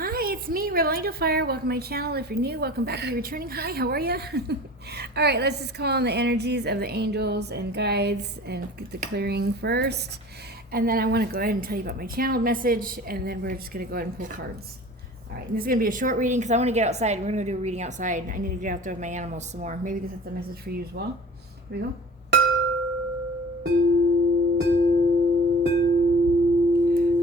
Hi, it's me, Rolando Fire. Welcome to my channel. If you're new, welcome back. If you're returning, hi, how are you? All right, let's just call on the energies of the angels and guides and get the clearing first. And then I want to go ahead and tell you about my channel message, and then we're just going to go ahead and pull cards. All right, and this is going to be a short reading because I want to get outside. We're going to do a reading outside. I need to get out there with my animals some more. Maybe this is a message for you as well. Here we go.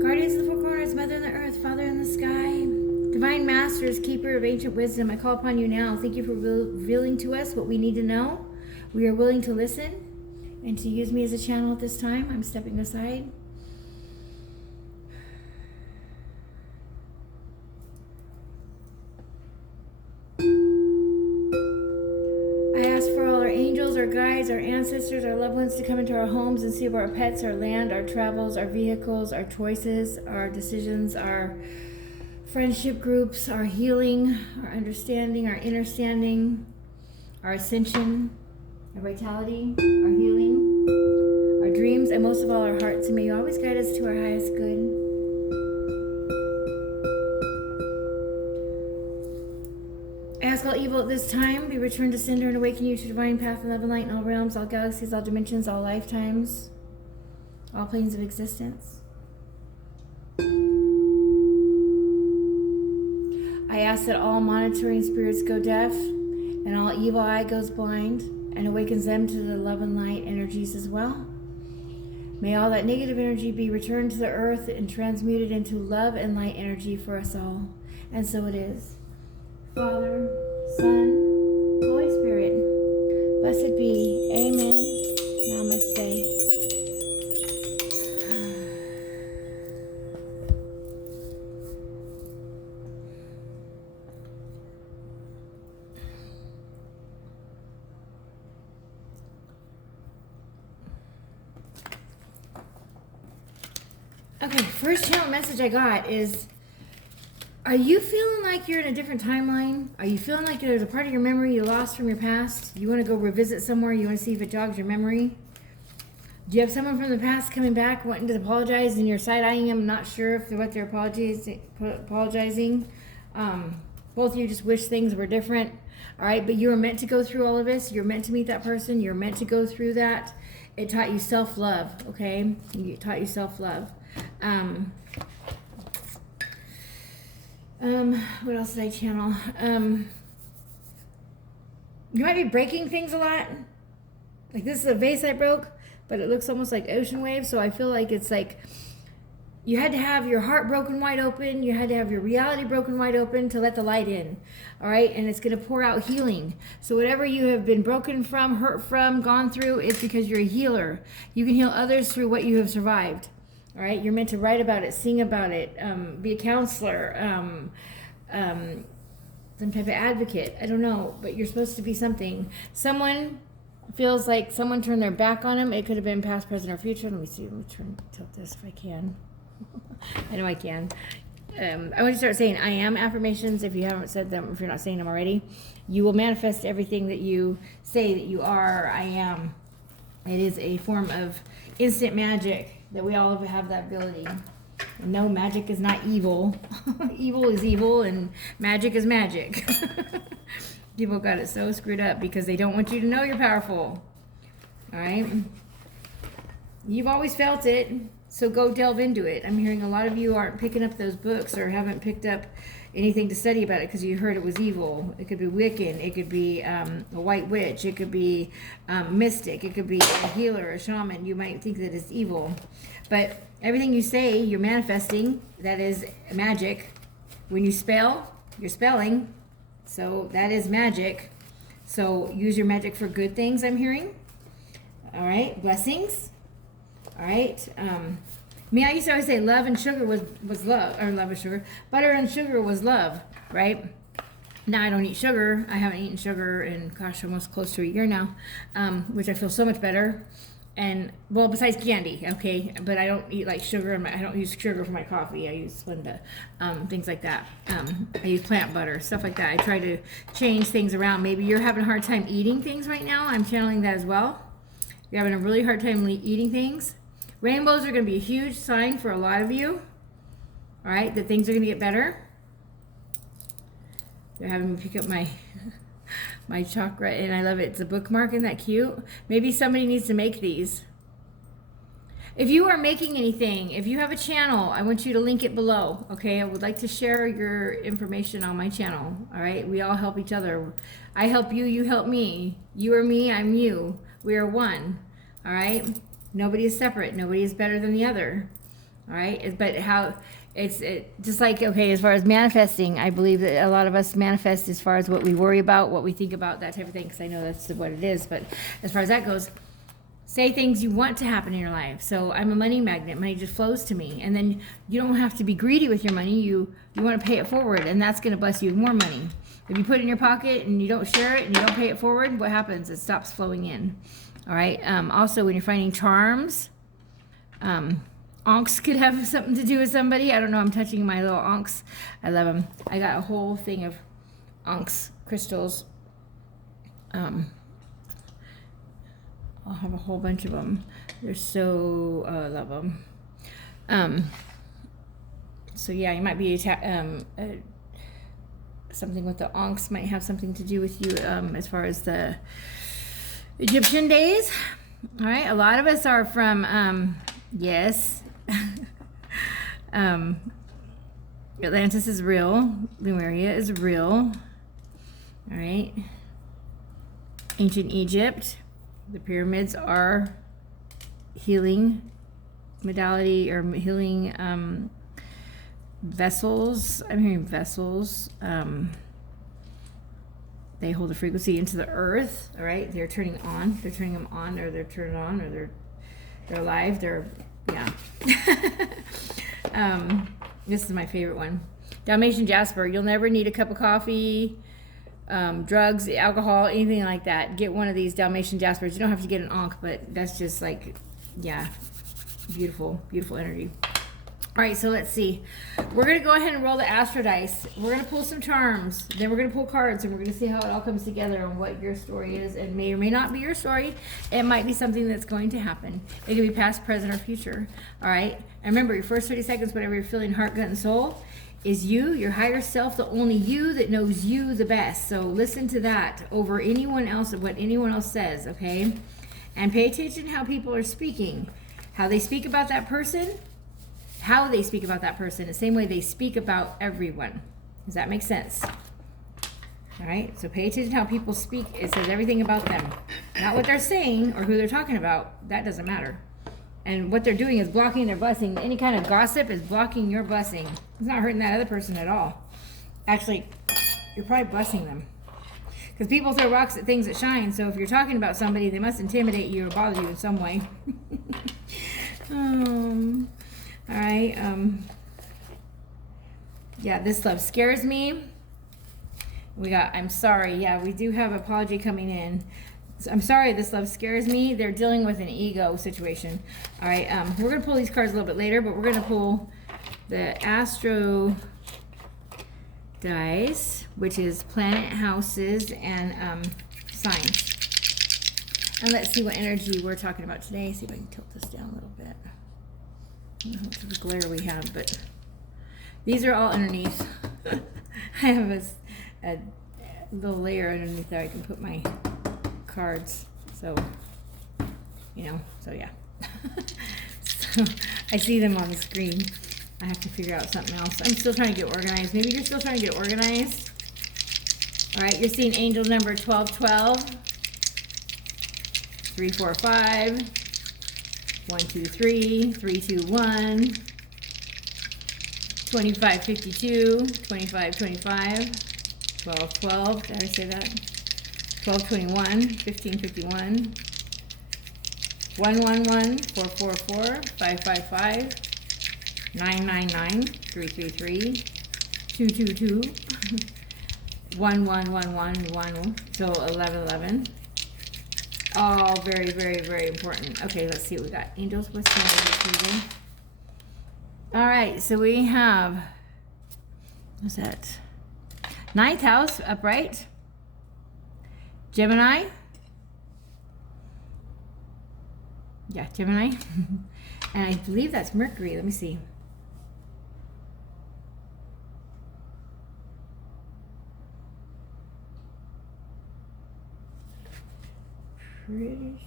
Guardians of the four corners, Mother in the earth, Father in the sky, Divine Masters, Keeper of ancient wisdom, I call upon you now. Thank you for revealing to us what we need to know. We are willing to listen and to use me as a channel at this time. I'm stepping aside. I ask for all our angels, our guides, our ancestors, our loved ones to come into our homes and see about our pets, our land, our travels, our vehicles, our choices, our decisions, our friendship groups, our healing, our understanding, our understanding, our ascension, our vitality, our healing, our dreams, and most of all our hearts. And may you always guide us to our highest good. I ask all evil at this time be returned to sender and awaken you to divine path and love and light in all realms, all galaxies, all dimensions, all lifetimes, all planes of existence. I ask that all monitoring spirits go deaf and all evil eye goes blind and awakens them to the love and light energies as well. May all that negative energy be returned to the earth and transmuted into love and light energy for us all. And so it is. Father, Son, Holy Spirit, blessed be. Amen. Namaste. Okay, first channel message I got is, are you feeling like you're in a different timeline? Are you feeling like there's a part of your memory you lost from your past? You want to go revisit somewhere? You want to see if it jogs your memory? Do you have someone from the past coming back wanting to apologize and you're side-eyeing them, not sure if what they're apologizing? Both of you just wish things were different. All right, but you were meant to go through all of this. You're meant to meet that person. You're meant to go through that. It taught you self-love, okay? It taught you self-love. What else did I channel? You might be breaking things a lot. Like this is a vase I broke, but it looks almost like ocean waves. So I feel like it's like you had to have your heart broken wide open. You had to have your reality broken wide open to let the light in. All right. And it's going to pour out healing. So whatever you have been broken from, hurt from, gone through, it's because you're a healer. You can heal others through what you have survived. All right, you're meant to write about it, sing about it, be a counselor, some type of advocate. I don't know, but you're supposed to be something. Someone feels like someone turned their back on them. It could have been past, present, or future. Let me see. Let me tilt this if I can. I know I can. I want to start saying I am affirmations. If you haven't said them, if you're not saying them already, you will manifest everything that you say that you are. I am. It is a form of instant magic that we all have that ability. And no, magic is not evil. Evil is evil and magic is magic. People got it so screwed up because they don't want you to know you're powerful. All right? You've always felt it, so go delve into it. I'm hearing a lot of you aren't picking up those books or haven't picked up anything to study about it because you heard it was evil. It could be Wiccan. It could be a white witch. It could be mystic. It could be a healer, a shaman. You might think that it's evil. But everything you say, you're manifesting. That is magic. When you spell, you're spelling. So that is magic. So use your magic for good things, I'm hearing. All right. Blessings. All right. I used to always say love and sugar was love, or love and sugar. Butter and sugar was love, right? Now I don't eat sugar. I haven't eaten sugar in, gosh, almost close to a year now, which I feel so much better. And, well, besides candy, okay? But I don't eat, like, sugar. I don't use sugar for my coffee. I use Splenda, things like that. I use plant butter, stuff like that. I try to change things around. Maybe you're having a hard time eating things right now. I'm channeling that as well. You're having a really hard time eating things. Rainbows are going to be a huge sign for a lot of you, all right, that things are going to get better. They're having me pick up my my chakra, and I love it. It's a bookmark. Isn't that cute? Maybe somebody needs to make these. If you are making anything, if you have a channel, I want you to link it below, okay? I would like to share your information on my channel, all right? We all help each other. I help you, you help me. You are me, I'm you. We are one, all right? Nobody is separate. Nobody is better than the other, all right? But how... It's just like, okay, as far as manifesting, I believe that a lot of us manifest as far as what we worry about, what we think about, that type of thing, because I know that's what it is. But as far as that goes, say things you want to happen in your life. So I'm a money magnet. Money just flows to me. And then you don't have to be greedy with your money. You want to pay it forward, and that's going to bless you with more money. If you put it in your pocket and you don't share it and you don't pay it forward, what happens? It stops flowing in. All right. Also, when you're finding charms, onks could have something to do with somebody. I don't know. I'm touching my little onks. I love them. I got a whole thing of onks crystals. I'll have a whole bunch of them. They're so, love them. So yeah, you might be something with the onks might have something to do with you as far as the Egyptian days. All right. A lot of us are from, yes. Atlantis is real. Lemuria is real. All right. Ancient Egypt. The pyramids are healing modality or healing vessels. I'm hearing vessels. They hold a frequency into the earth. All right. They're turning on. They're turning them on, or they're turned on, or they're alive. They're yeah. This is my favorite one. Dalmatian Jasper. You'll never need a cup of coffee, drugs, alcohol, anything like that. Get one of these Dalmatian Jaspers. You don't have to get an onk, but that's just like, yeah, beautiful, beautiful energy. All right, so let's see. We're going to go ahead and roll the Astro Dice. We're going to pull some charms. Then we're going to pull cards, and we're going to see how it all comes together and what your story is. It may or may not be your story. It might be something that's going to happen. It could be past, present, or future. All right? And remember, your first 30 seconds, whatever you're feeling, heart, gut, and soul, is you, your higher self, the only you that knows you the best. So listen to that over anyone else, what anyone else says, okay? And pay attention how people are speaking. How they speak about that person, how they speak about that person, the same way they speak about everyone. Does that make sense? All right, so pay attention how people speak. It says everything about them. Not what they're saying or who they're talking about. That doesn't matter. And what they're doing is blocking their blessing. Any kind of gossip is blocking your blessing. It's not hurting that other person at all. Actually, you're probably blessing them. Because people throw rocks at things that shine. So if you're talking about somebody, they must intimidate you or bother you in some way. All right. Yeah, this love scares me. We got, I'm sorry. Yeah, we do have apology coming in. So I'm sorry, this love scares me. They're dealing with an ego situation. All right. We're going to pull these cards a little bit later, but we're going to pull the Astro Dice, which is planet, houses, and signs. And let's see what energy we're talking about today. See if I can tilt this down a little bit. I don't know how much glare we have, but these are all underneath. I have a little layer underneath there I can put my cards. So, you know, so yeah. So I see them on the screen. I have to figure out something else. I'm still trying to get organized. Maybe you're still trying to get organized. All right, you're seeing angel number 1212, 345, 123, 321, 2552, 2525, 1212. Did I say that? 1221, 1551, 111, 444, 555. 999, 333, 222, 1111, so 1111. All very, very, very important. Okay, let's see what we got. Angels, what's going on? All right, so we have, what's that? Ninth house, upright. Gemini. Yeah, Gemini. And I believe that's Mercury. Let me see. pretty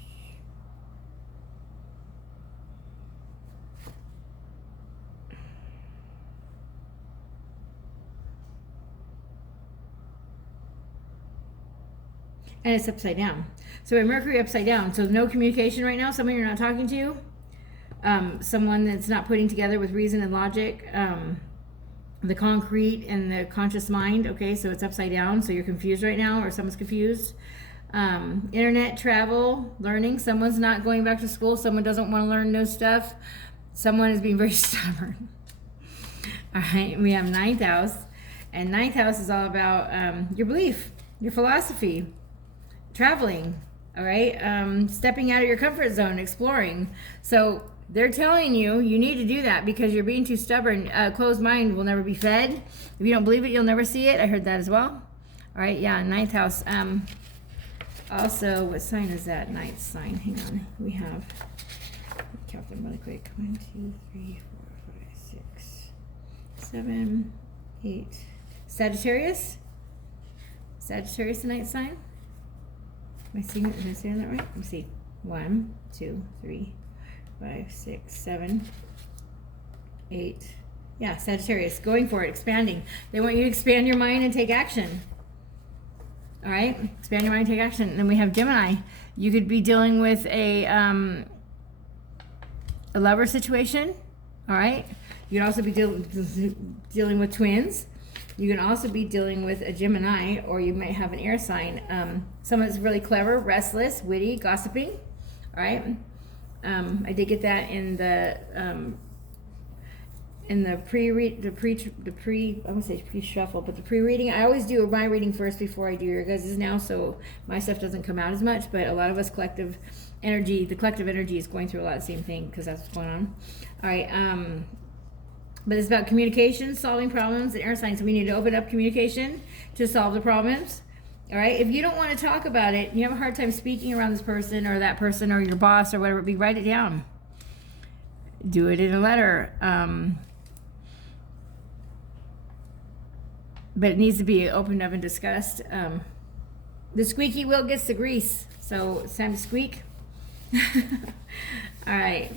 and it's upside down. So we have Mercury upside down. So no communication right now. Someone you're not talking to. Someone that's not putting together with reason and logic. The concrete and the conscious mind. Okay, so it's upside down. So you're confused right now, or someone's confused. Internet, travel, learning. Someone's not going back to school. Someone doesn't want to learn new stuff. Someone is being very stubborn. All right, we have ninth house. And ninth house is all about your belief, your philosophy, traveling, all right? Stepping out of your comfort zone, exploring. So they're telling you need to do that because you're being too stubborn. Closed mind will never be fed. If you don't believe it, you'll never see it. I heard that as well. All right, yeah, ninth house. Also, what sign is that? Ninth sign. Hang on. We have, count them really quick. 1, 2, 3, 4, 5, 6, 7, 8. Sagittarius. Sagittarius, the ninth sign. Am I saying that right? Let me see. 1, 2, 3, 5, 6, 7, 8. Yeah, Sagittarius. Going for it, expanding. They want you to expand your mind and take action. All right, expand your mind, take action. And then we have Gemini. You could be dealing with a lover situation. All right. You can also be dealing with twins. You can also be dealing with a Gemini, or you might have an air sign. Someone that's really clever, restless, witty, gossiping. All right. I did get that in the I won't say pre-shuffle, but the pre-reading. I always do my reading first before I do your guys' now, so my stuff doesn't come out as much, but a lot of us collective energy is going through a lot of the same thing because that's what's going on. All right, but it's about communication, solving problems, and air signs. So we need to open up communication to solve the problems. All right, if you don't want to talk about it, you have a hard time speaking around this person or that person or your boss or whatever it be, write it down. Do it in a letter. But it needs to be opened up and discussed. The squeaky wheel gets the grease, so it's time to squeak. All right,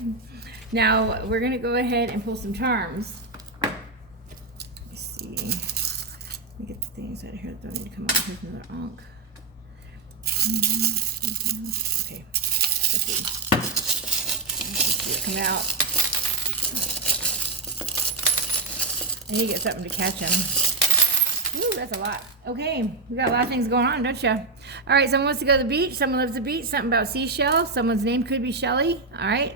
now we're gonna go ahead and pull some charms. Let's see. Let me get the things out of here that don't need to come out. Here's another ankh. Okay, let's see. Let's see it come out. I need to get something to catch him. Ooh, that's a lot. Okay, we got a lot of things going on, don't you? All right, someone wants to go to the beach. Someone loves the beach. Something about seashell. Someone's name could be Shelly. All right,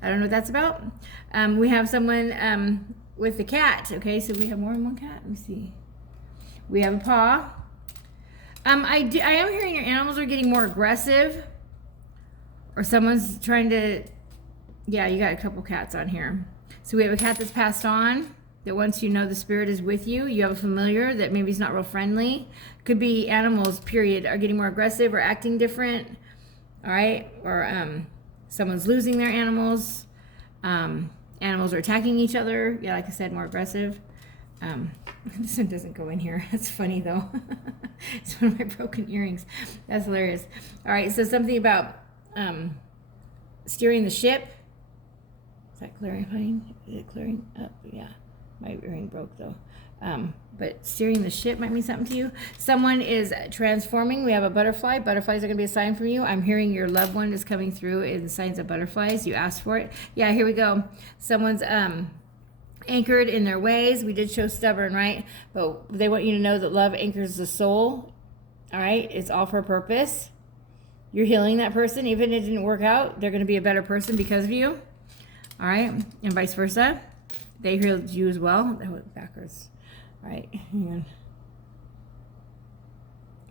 I don't know what that's about. We have someone with the cat. Okay, so we have more than one cat. Let me see. We have a paw. I am hearing your animals are getting more aggressive, or someone's trying to. Yeah, you got a couple cats on here. So we have a cat that's passed on. That once you know the spirit is with you, you have a familiar that maybe is not real friendly. Could be animals, period, are getting more aggressive or acting different. All right, or someone's losing their animals. Animals are attacking each other. Yeah, like I said, more aggressive. This one doesn't go in here. That's funny though. It's one of my broken earrings. That's hilarious. All right, so something about steering the ship. Is that clarifying? Is it clearing up? Yeah. My earring broke though. But steering the ship might mean something to you. Someone is transforming. We have a butterfly. Butterflies are going to be a sign from you. I'm hearing your loved one is coming through in signs of butterflies. You asked for it. Yeah, here we go. Someone's anchored in their ways. We did show stubborn, right? But they want you to know that love anchors the soul. All right? It's all for a purpose. You're healing that person. Even if it didn't work out, they're going to be a better person because of you. All right? And vice versa. They healed you as well. That went backwards. All right, hang on.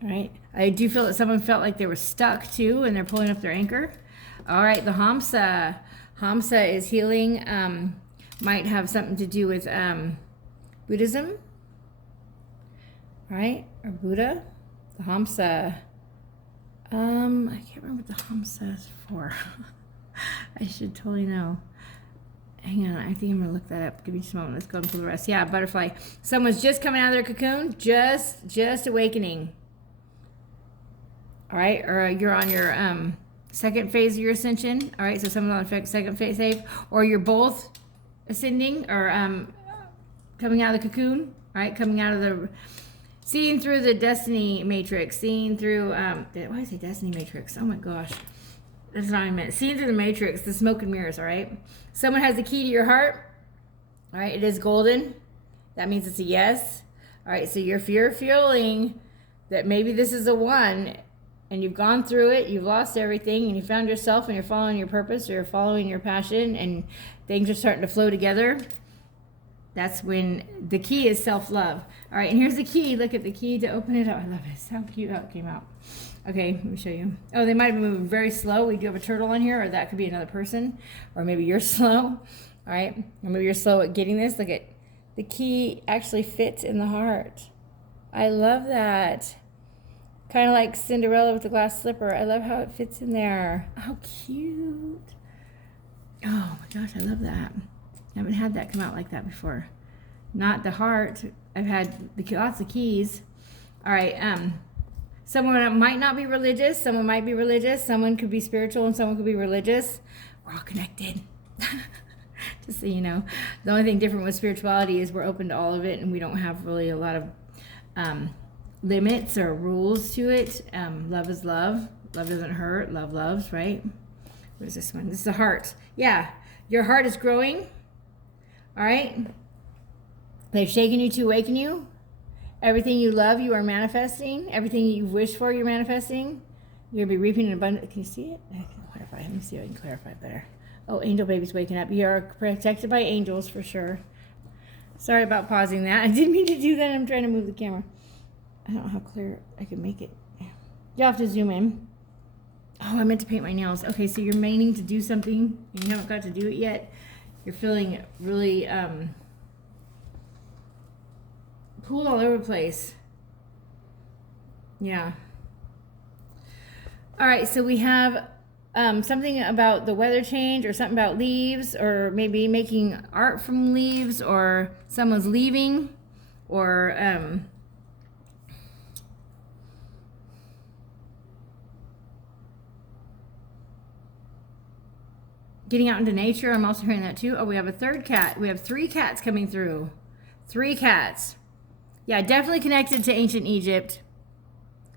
All right, I do feel that someone felt like they were stuck too, and they're pulling up their anchor. All right, the Hamsa. Hamsa is healing. Might have something to do with Buddhism. All right, or Buddha. The Hamsa. I can't remember what the Hamsa is for. I should totally know. Hang on, I think I'm gonna look that up. Give me just a moment. Let's go and pull the rest. Yeah, butterfly. Someone's just coming out of their cocoon, just awakening. all right, or you're on your second phase of your ascension, all right, so someone's on the second phase, or you're both ascending or coming out of the cocoon, all right, coming out of the, seeing through the destiny matrix, seeing through, why did I say destiny matrix? Oh my gosh, that's not what I meant. Seeing through the matrix, the smoke and mirrors, all right? Someone has the key to your heart, all right, it is golden. That means it's a yes. All right, so you're feeling that maybe this is a one, and you've gone through it, you've lost everything, and you found yourself, and you're following your purpose, or you're following your passion, and things are starting to flow together. That's when the key is self-love. All right, and here's the key. Look at the key to open it up. I love it. It's how cute how it came out. Okay, let me show you. Oh, they might have been moving very slow. We do have a turtle on here, or that could be another person, or maybe you're slow. All right, or maybe you're slow at getting this. Look at the key actually fits in the heart. I love that. Kind of like Cinderella with the glass slipper. I love how it fits in there. How cute. Oh my gosh, I love that. I haven't had that come out like that before. Not the heart. I've had lots of keys. All right. Someone might not be religious. Someone might be religious. Someone could be spiritual and someone could be religious. We're all connected. Just so you know. The only thing different with spirituality is we're open to all of it, and we don't have really a lot of limits or rules to it. Love is love. Love doesn't hurt. Love loves, right? What is this one? This is the heart. Yeah. Your heart is growing. All right? They've shaken you to awaken you. Everything you love, you are manifesting. Everything you wish for, you're manifesting. You're going to be reaping in abundance. Can you see it? I can clarify. Let me see if I can clarify better. Oh, angel baby's waking up. You are protected by angels for sure. Sorry about pausing that. I didn't mean to do that. I'm trying to move the camera. I don't know how clear I can make it. You'll have to zoom in. Oh, I meant to paint my nails. Okay, so you're meaning to do something and you haven't got to do it yet. You're feeling really pulled all over the place. Yeah. All right, so we have something about the weather change, or something about leaves, or maybe making art from leaves, or someone's leaving, or getting out into nature. I'm also hearing that too. Oh, we have a third cat. We have 3 cats coming through. 3 cats. Yeah, definitely connected to ancient Egypt.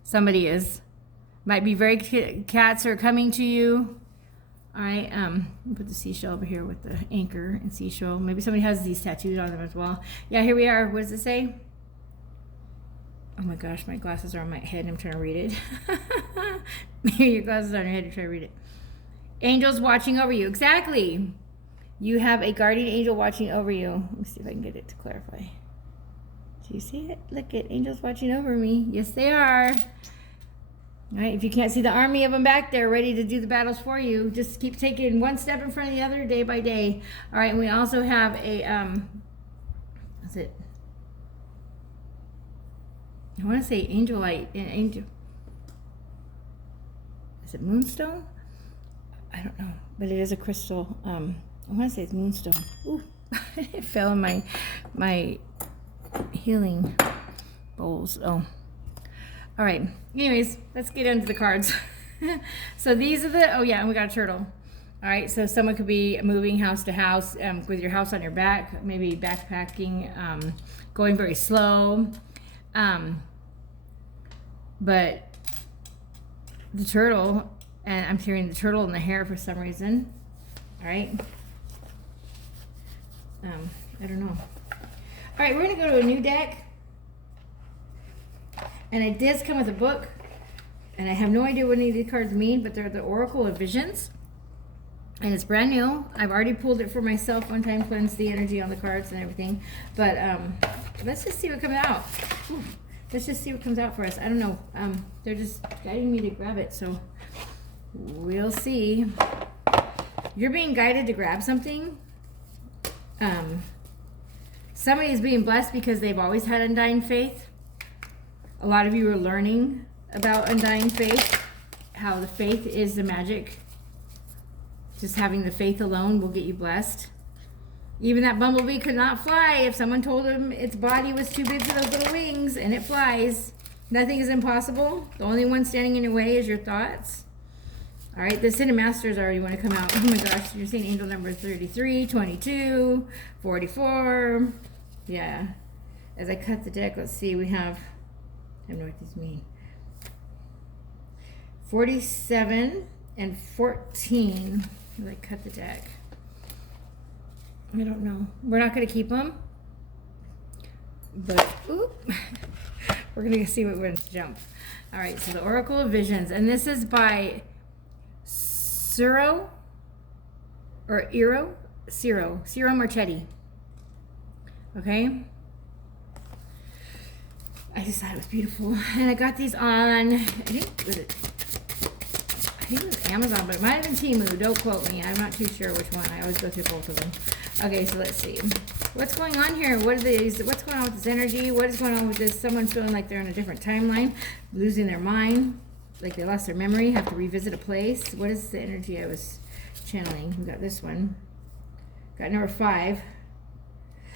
Somebody is. Might be very cats are coming to you. All right, put the seashell over here with the anchor and seashell. Maybe somebody has these tattooed on them as well. Yeah, here we are. What does it say? Oh my gosh, my glasses are on my head. I'm trying to read it. Maybe your glasses are on your head to try to read it. Angels watching over you. Exactly. You have a guardian angel watching over you. Let me see if I can get it to clarify. Do you see it? Look at angels watching over me. Yes, they are. All right, if you can't see the army of them back there ready to do the battles for you, just keep taking one step in front of the other day by day. All right, and we also have a, what's it? I want to say angel light. Angel. Is it moonstone? I don't know, but it is a crystal. I want to say it's moonstone. Ooh, it fell in my healing bowls. Oh. All right. Anyways, let's get into the cards. So these are the, oh yeah, and we got a turtle. All right. So someone could be moving house to house with your house on your back, maybe backpacking, going very slow. But the turtle, and I'm hearing the turtle and the hare for some reason. All right. I don't know. All right, we're going to go to a new deck. And it does come with a book, and I have no idea what any of these cards mean, but they're the Oracle of Visions, and it's brand new. I've already pulled it for myself one time, cleansed the energy on the cards and everything, but let's just see what comes out. Ooh, let's just see what comes out for us. I don't know. They're just guiding me to grab it, so we'll see. You're being guided to grab something. Somebody is being blessed because they've always had undying faith. A lot of you are learning about undying faith, how the faith is the magic. Just having the faith alone will get you blessed. Even that bumblebee could not fly if someone told him its body was too big for those little wings, and it flies. Nothing is impossible. The only one standing in your way is your thoughts. All right, the Ascended Masters already want to come out. Oh my gosh, you're seeing angel number 33, 22, 44. Yeah. As I cut the deck, let's see, we have, I don't know what these mean. 47 and 14. As I cut the deck. I don't know. We're not going to keep them. But, oop. We're going to see what we're going to jump. All right, so the Oracle of Visions. And this is by Ciro Marchetti. Okay? I just thought it was beautiful. And I got these on, I think it was Amazon, but it might have been Temu. Don't quote me. I'm not too sure which one. I always go through both of them. Okay, so let's see. What's going on here? What's going on with this energy? What is going on with this? Someone's feeling like they're in a different timeline, losing their mind, like they lost their memory, have to revisit a place. What is the energy I was channeling? We got this one. Got number 5.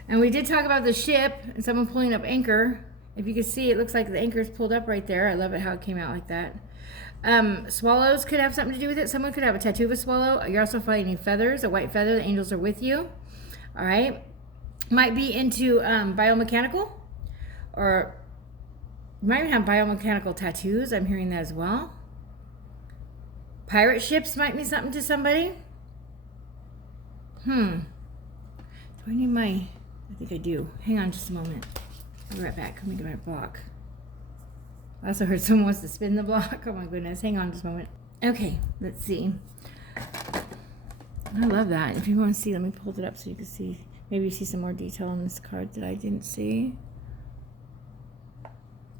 And we did talk about the ship and someone pulling up anchor. If you can see, it looks like the anchor is pulled up right there. I love it how it came out like that. Swallows could have something to do with it. Someone could have a tattoo of a swallow. You're also finding feathers, a white feather. The angels are with you. All right. Might be into biomechanical, or you might even have biomechanical tattoos. I'm hearing that as well. Pirate ships might mean something to somebody. Do I need my... I think I do. Hang on just a moment. I'll be right back. Let me get my block. I also heard someone wants to spin the block. Oh my goodness. Hang on just a moment. Okay, let's see. I love that. If you want to see, let me pull it up so you can see. Maybe you see some more detail on this card that I didn't see.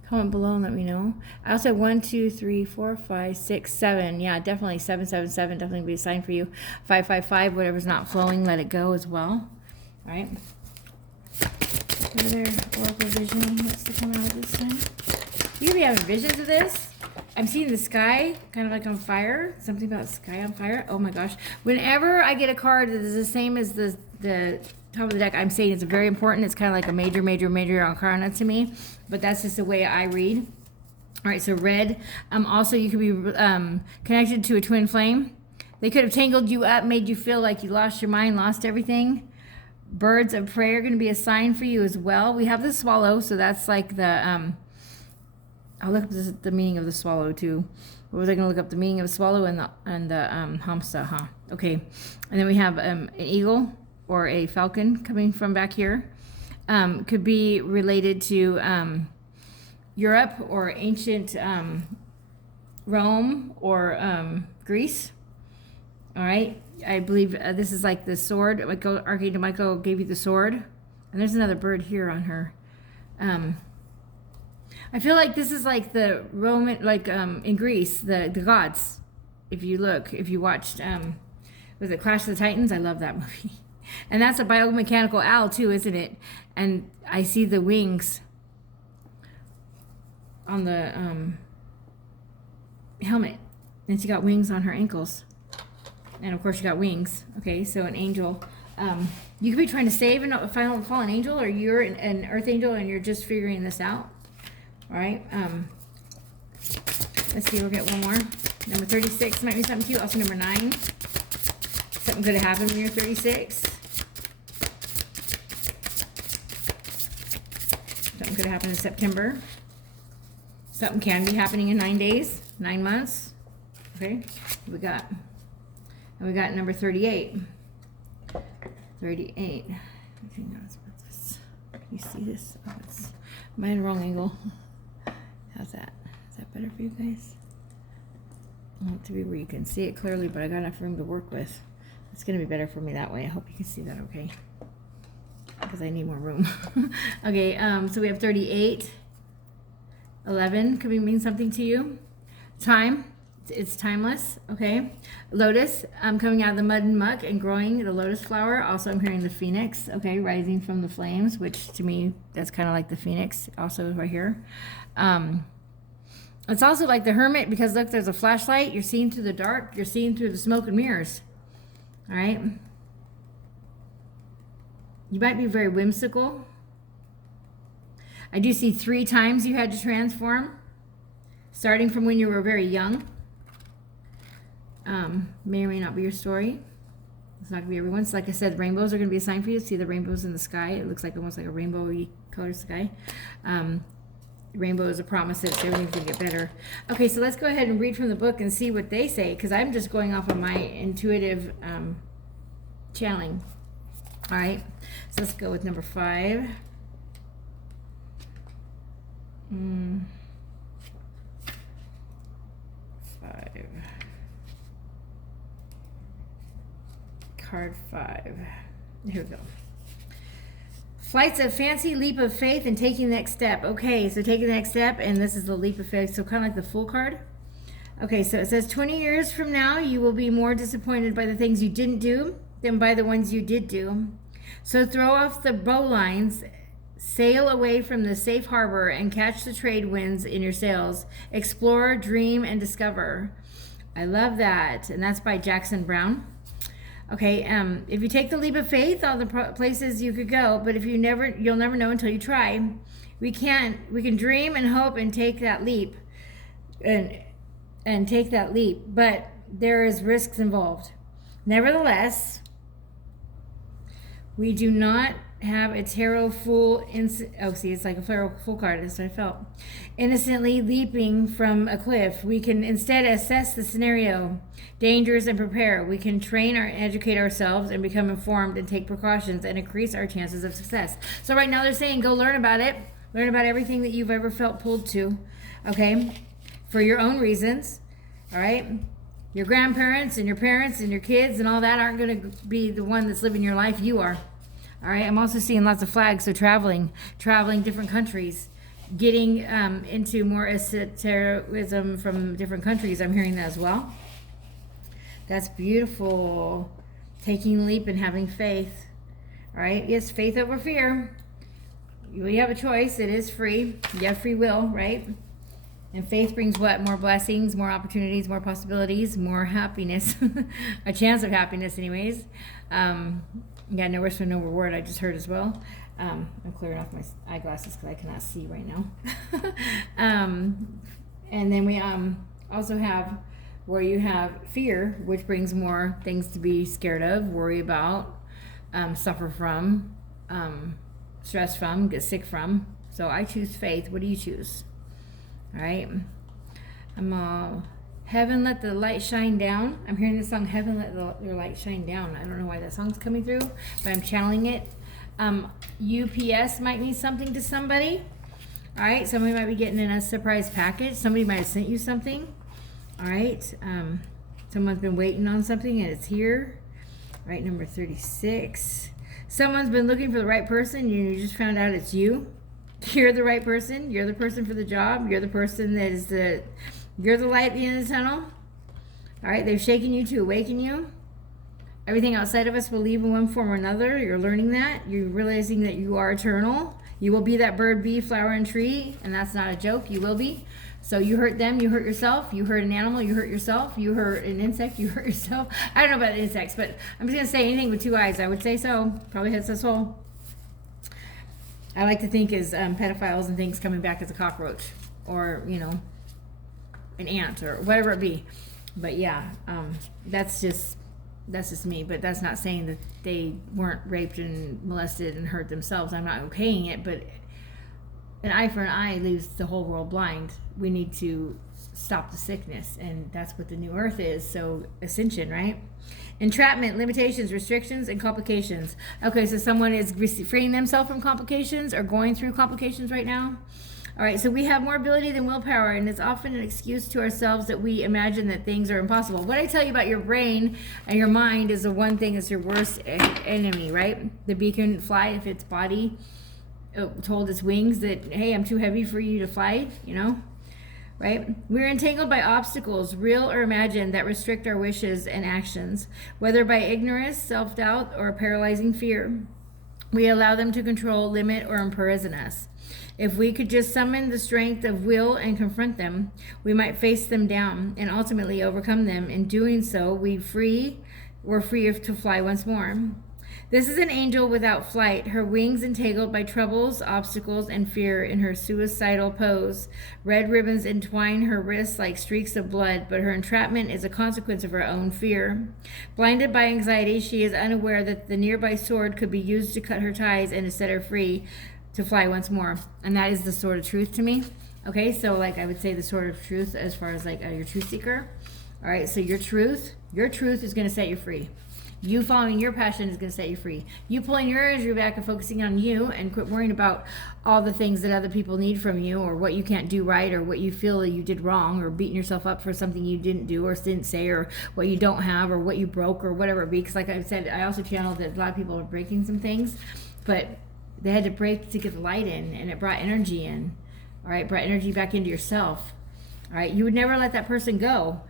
Comment below and let me know. I also have 1, 2, 3, 4, 5, 6, 7. Yeah, definitely 777. Definitely be a sign for you. 555. Whatever's not flowing, let it go as well. All right. Another Oracle vision wants to come out this time. You could be having visions of this. I'm seeing the sky kind of like on fire. Something about sky on fire. Oh my gosh. Whenever I get a card that is the same as the top of the deck, I'm saying it's very important. It's kind of like a major arcana to me. But that's just the way I read. All right, so red. Also, you could be connected to a twin flame. They could have tangled you up, made you feel like you lost your mind, lost everything. Birds of prey are going to be a sign for you as well. We have the swallow, so that's like the... I'll look up the meaning of the swallow too. What was I going to look up? The meaning of the swallow and the hamsa, huh? Okay. And then we have an eagle or a falcon coming from back here. Could be related to Europe or ancient Rome or Greece. All right. I believe this is like the sword. Archangel Michael gave you the sword. And there's another bird here on her. I feel like this is like the Roman, like in Greece, the gods. If you watched, was it Clash of the Titans? I love that movie. And that's a biomechanical owl too, isn't it? And I see the wings on the helmet. And she got wings on her ankles. And of course she got wings. Okay, so an angel. You could be trying to save a fallen angel, or you're an earth angel and you're just figuring this out. All right. Let's see. We'll get one more. Number 36 might be something to you. Also number 9. Something could have happened when you're 36. Something could have happened in September. Something can be happening in 9 days, 9 months. Okay. We got number 38. 38. Can you see this? Oh, am I in the wrong angle? How's that? Is that better for you guys? I want it to be where you can see it clearly, but I got enough room to work with. It's going to be better for me that way. I hope you can see that okay. Because I need more room. Okay, so we have 38. 11 could mean something to you. Time. It's timeless. Okay. Lotus. Coming out of the mud and muck and growing the lotus flower. Also, I'm hearing the phoenix. Okay, rising from the flames, which to me, that's kind of like the phoenix. Also right here. It's also like the hermit, because look, there's a flashlight. You're seeing through the dark. You're seeing through the smoke and mirrors. All right. You might be very whimsical. I do see 3 times you had to transform. starting from when you were very young. May or may not be your story. It's not going to be everyone's. Like I said, rainbows are going to be a sign for you. See the rainbows in the sky? It looks like almost like a rainbowy colored sky. Rainbow is a promise that everything's going to get better. Okay, so let's go ahead and read from the book and see what they say, because I'm just going off of my intuitive channeling. All right, so let's go with number 5. 5. Card 5. Here we go. Flight's a fancy leap of faith and taking the next step. Okay, so taking the next step, and this is the leap of faith, so kind of like the Fool card. Okay, so it says 20 years from now, you will be more disappointed by the things you didn't do than by the ones you did do. So throw off the bowlines, sail away from the safe harbor, and catch the trade winds in your sails. Explore, dream, and discover. I love that, and that's by Jackson Brown. Okay, if you take the leap of faith, all the places you could go, but if you'll never know until you try. We can dream and hope and take that leap, and take that leap, but there is risks involved. Nevertheless, we do not have a tarot fool. It's like a tarot fool card. That's what I felt. Innocently leaping from a cliff. We can instead assess the scenario, dangers, and prepare. We can train or educate ourselves and become informed and take precautions and increase our chances of success. So right now they're saying go learn about it. Learn about everything that you've ever felt pulled to. Okay, for your own reasons. All right. Your grandparents and your parents and your kids and all that aren't going to be the one that's living your life. You are. All right. I'm also seeing lots of flags. So traveling different countries, getting into more esotericism from different countries. I'm hearing that as well. That's beautiful. Taking a leap and having faith. All right. Yes, faith over fear. You have a choice. It is free. You have free will, right? And faith brings what? More blessings, more opportunities, more possibilities, more happiness. A chance of happiness, anyways. Yeah, no risk for no reward, I just heard as well. I'm clearing off my eyeglasses because I cannot see right now. And then we also have where you have fear, which brings more things to be scared of, worry about, suffer from, stress from, get sick from. So I choose faith. What do you choose? All right. Heaven, let the light shine down. I'm hearing the song, Heaven, let your light shine down. I don't know why that song's coming through, but I'm channeling it. UPS might mean something to somebody. All right. Somebody might be getting in a surprise package. Somebody might have sent you something. All right. Someone's been waiting on something and it's here. All right. Number 36. Someone's been looking for the right person and you just found out it's you. You're the right person. You're the person for the job. You're the person that is you're the light at the end of the tunnel. All right, they've shaken you to awaken you. Everything outside of us will leave in one form or another. You're learning that. You're realizing that you are eternal. You will be that bird, bee, flower, and tree, and that's not a joke. You will be. So you hurt them, you hurt yourself. You hurt an animal, you hurt yourself. You hurt an insect, you hurt yourself. I don't know about insects, but I'm just going to say anything with 2 eyes. I would say so. Probably hits us all. I like to think as pedophiles and things coming back as a cockroach or, an ant or whatever it be. But yeah, that's just me. But that's not saying that they weren't raped and molested and hurt themselves. I'm not okaying it, but an eye for an eye leaves the whole world blind. We need to stop the sickness, and that's what the new earth is. So ascension, right? Entrapment, limitations, restrictions, and complications. Okay, so someone is freeing themselves from complications or going through complications right now. All right, so we have more ability than willpower, and it's often an excuse to ourselves that we imagine that things are impossible. What I tell you about your brain and your mind is the one thing that's your worst enemy, right? The bee can fly if its body told its wings that, hey, I'm too heavy for you to fly, right? We're entangled by obstacles, real or imagined, that restrict our wishes and actions, whether by ignorance, self-doubt, or paralyzing fear. We allow them to control, limit, or imprison us. If we could just summon the strength of will and confront them, we might face them down and ultimately overcome them. In doing so, we're free to fly once more. This is an angel without flight, her wings entangled by troubles, obstacles, and fear in her suicidal pose. Red ribbons entwine her wrists like streaks of blood, but her entrapment is a consequence of her own fear. Blinded by anxiety, she is unaware that the nearby sword could be used to cut her ties and to set her free to fly once more. And that is the sword of truth to me. Okay, so like I would say the sword of truth as far as like your truth seeker. All right, so your truth is going to set you free. You following your passion is going to set you free. You pulling your energy back and focusing on you and quit worrying about all the things that other people need from you, or what you can't do right, or what you feel that you did wrong, or beating yourself up for something you didn't do or didn't say, or what you don't have, or what you broke, or whatever it be. Because like I said, I also channeled that a lot of people are breaking some things, but they had to break to get the light in, and it brought energy in. All right, brought energy back into yourself. All right, you would never let that person go.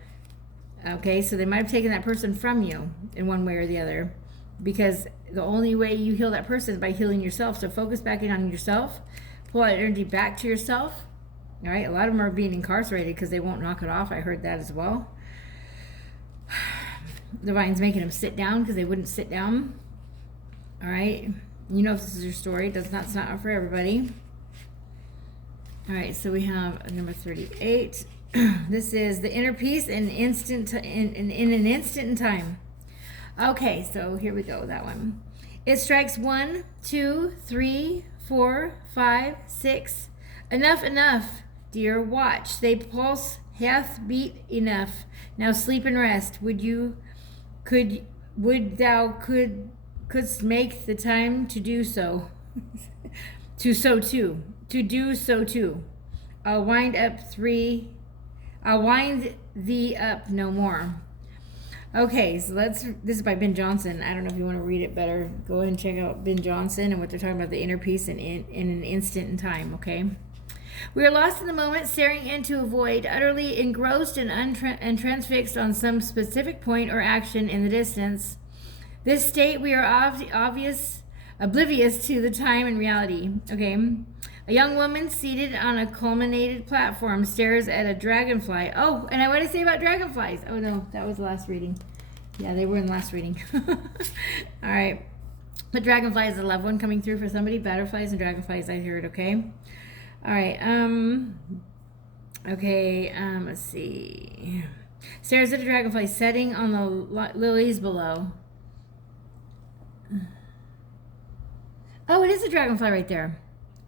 Okay, so they might have taken that person from you in one way or the other, because the only way you heal that person is by healing yourself. So focus back in on yourself, pull that energy back to yourself. All right, a lot of them are being incarcerated because they won't knock it off. I heard that as well. Divine's making them sit down because they wouldn't sit down. All right, you know if this is your story. It's not for everybody. All right, so we have number 38. This is the inner peace in an instant in time. Okay, so here we go, that one. It strikes 1, 2, 3, 4, 5, 6. Enough, dear. Watch. They pulse hath beat enough. Now sleep and rest. Couldst make the time to do so. To do so too. I'll wind thee up no more. Okay, so this is by Ben Johnson. I don't know if you want to read it better. Go ahead and check out Ben Johnson and what they're talking about, the inner peace in an instant in time, okay? We are lost in the moment, staring into a void, utterly engrossed and transfixed on some specific point or action in the distance. This state, we are oblivious to the time and reality, okay? A young woman seated on a culminated platform stares at a dragonfly. Oh, and what did I say about dragonflies? Oh no, that was the last reading. Yeah, they were in the last reading. All right. But dragonfly is a loved one coming through for somebody. Butterflies and dragonflies, I heard, okay? All right. Let's see. Stares at a dragonfly setting on the lilies below. Oh, it is a dragonfly right there.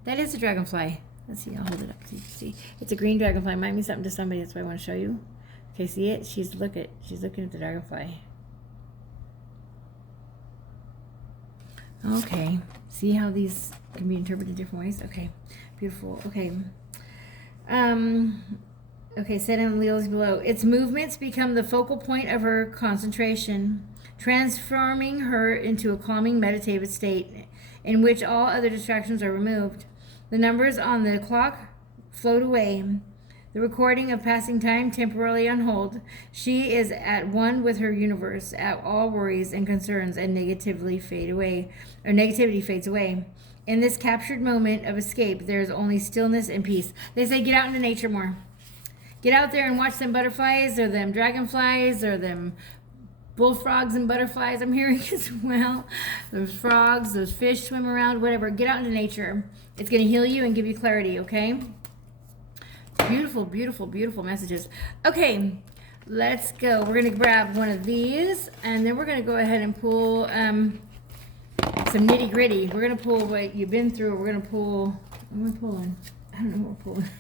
That is a dragonfly. Let's see, I'll hold it up so you can see. It's a green dragonfly. It might mean something to somebody. That's why I want to show you. Okay, see it? She's looking at the dragonfly. Okay. See how these can be interpreted different ways? Okay. Beautiful. Okay. Okay, set in lilies below. Its movements become the focal point of her concentration, transforming her into a calming meditative state in which all other distractions are removed. The numbers on the clock float away, the recording of passing time temporarily on hold. She is at one with her universe, at all worries and concerns and negativity fades away. In this captured moment of escape, there is only stillness and peace. They say get out into nature more. Get out there and watch them butterflies or them dragonflies or them bullfrogs and butterflies, I'm hearing as well. Those frogs, those fish swim around, whatever. Get out into nature. It's going to heal you and give you clarity, okay? Beautiful, beautiful, beautiful messages. Okay, let's go. We're going to grab one of these, and then we're going to go ahead and pull some nitty gritty. We're going to pull what you've been through. We're going to pull, what am I pulling? I don't know what we're pulling.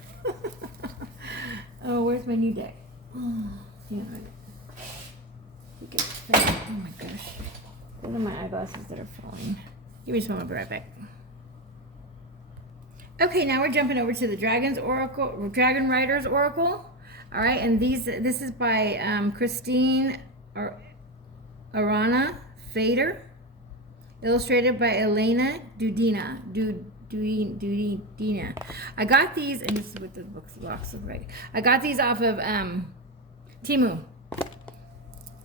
Oh, where's my new deck? Oh, yeah. Oh my gosh. Those are my eyeglasses that are falling. Give me just a moment, I'll be right back. Okay, now we're jumping over to the Dragon Riders Oracle. All right, and this is by Christine Arana Fader, illustrated by Elena Dudina. Dudina. I got these, and this is what the box looks like. I got these off of Temu.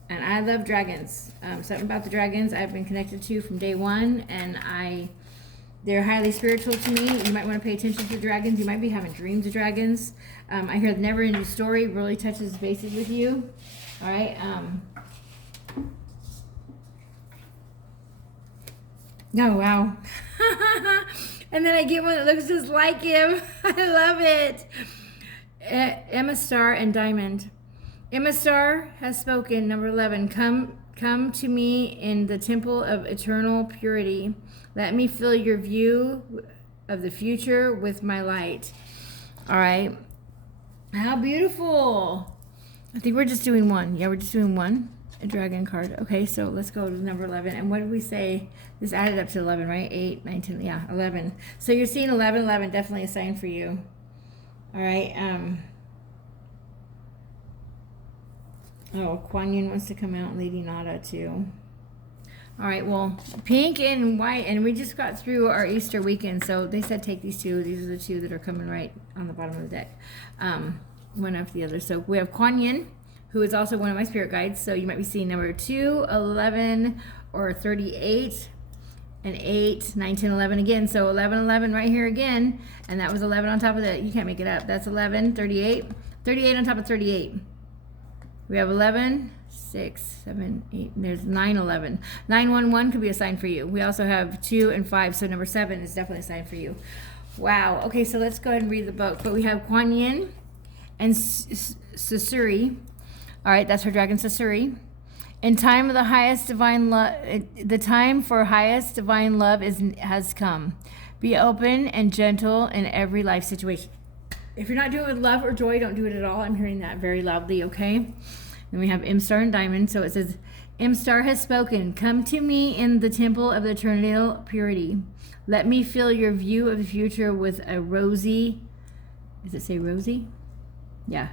And I love dragons. Something about the dragons I've been connected to from day one, and they're highly spiritual to me. You might want to pay attention to dragons. You might be having dreams of dragons. I hear the never-ending story really touches bases with you. All right. Oh, wow. And then I get one that looks just like him. I love it. Emma Star and Diamond. Emma Star has spoken. Number 11. Come to me in the temple of eternal purity. Let me fill your view of the future with my light. All right. How beautiful. I think we're just doing one. Yeah, we're just doing one. A dragon card. Okay, so let's go to number 11. And what did we say? This added up to 11, right? 8, 19, yeah, 11. So you're seeing 11, 11, definitely a sign for you. All right. Oh, Kuan Yin wants to come out, Lady Nada too. All right, well, pink and white, and we just got through our Easter weekend, so they said take these two. These are the two that are coming right on the bottom of the deck, one after the other. So we have Kuan Yin, who is also one of my spirit guides, so you might be seeing number 2, 11, or 38, and 8, 9, 10, 11 again. So 11, 11 right here again, and that was 11 on top of that. You can't make it up. That's 11, 38, 38 on top of 38. We have 11, 6, 7, 8, and there's 9, 11. 9, 1, 1 could be a sign for you. We also have 2 and 5, so number 7 is definitely a sign for you. Wow. Okay, so let's go ahead and read the book. But we have Kuan Yin and Susuri. All right, that's her dragon Susuri. In time of the highest divine love, the time for highest divine love has come. Be open and gentle in every life situation. If you're not doing it with love or joy, don't do it at all. I'm hearing that very loudly, okay? Then we have M Star and Diamond. So it says, M Star has spoken. Come to me in the temple of eternal purity. Let me fill your view of the future with a rosy, does it say rosy? Yeah.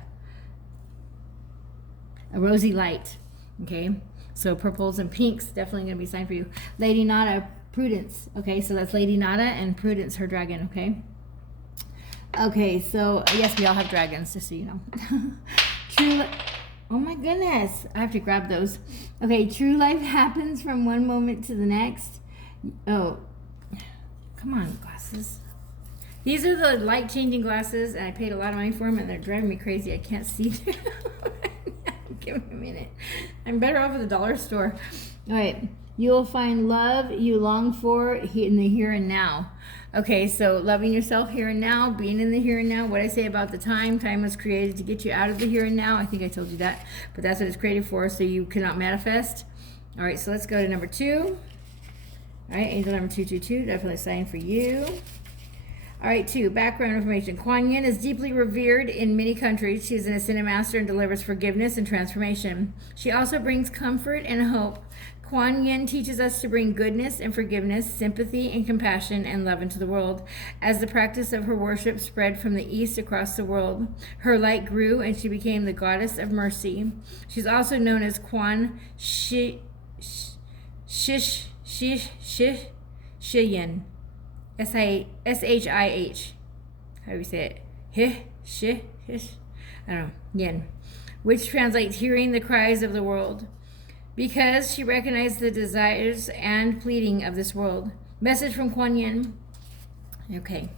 A rosy light, okay? So purples and pinks, definitely going to be a sign for you. Lady Nada, Prudence. Okay, so that's Lady Nada and Prudence, her dragon, okay? Okay, so yes, we all have dragons, just so you know. True, oh my goodness, I have to grab those. Okay, true life happens from one moment to the next. Oh, come on, glasses. These are the light-changing glasses, and I paid a lot of money for them, and they're driving me crazy. I can't see them. Give me a minute. I'm better off at the dollar store. All right. You will find love you long for in the here and now. Okay, so loving yourself here and now, being in the here and now. What I say about the time. Time was created to get you out of the here and now. I think I told you that. But that's what it's created for, so you cannot manifest. All right, so let's go to number 2. All right, angel number 222. Definitely a sign for you. All right, 2, background information. Kuan Yin is deeply revered in many countries. She is an ascended master and delivers forgiveness and transformation. She also brings comfort and hope. Kuan Yin teaches us to bring goodness and forgiveness, sympathy and compassion, and love into the world. As the practice of her worship spread from the east across the world, her light grew and she became the goddess of mercy. She's also known as Kuan Shiyin. S-H-I-H. How do we say it? I don't know. Yin. Which translates hearing the cries of the world. Because she recognized the desires and pleading of this world. Message from Kuan Yin. Okay.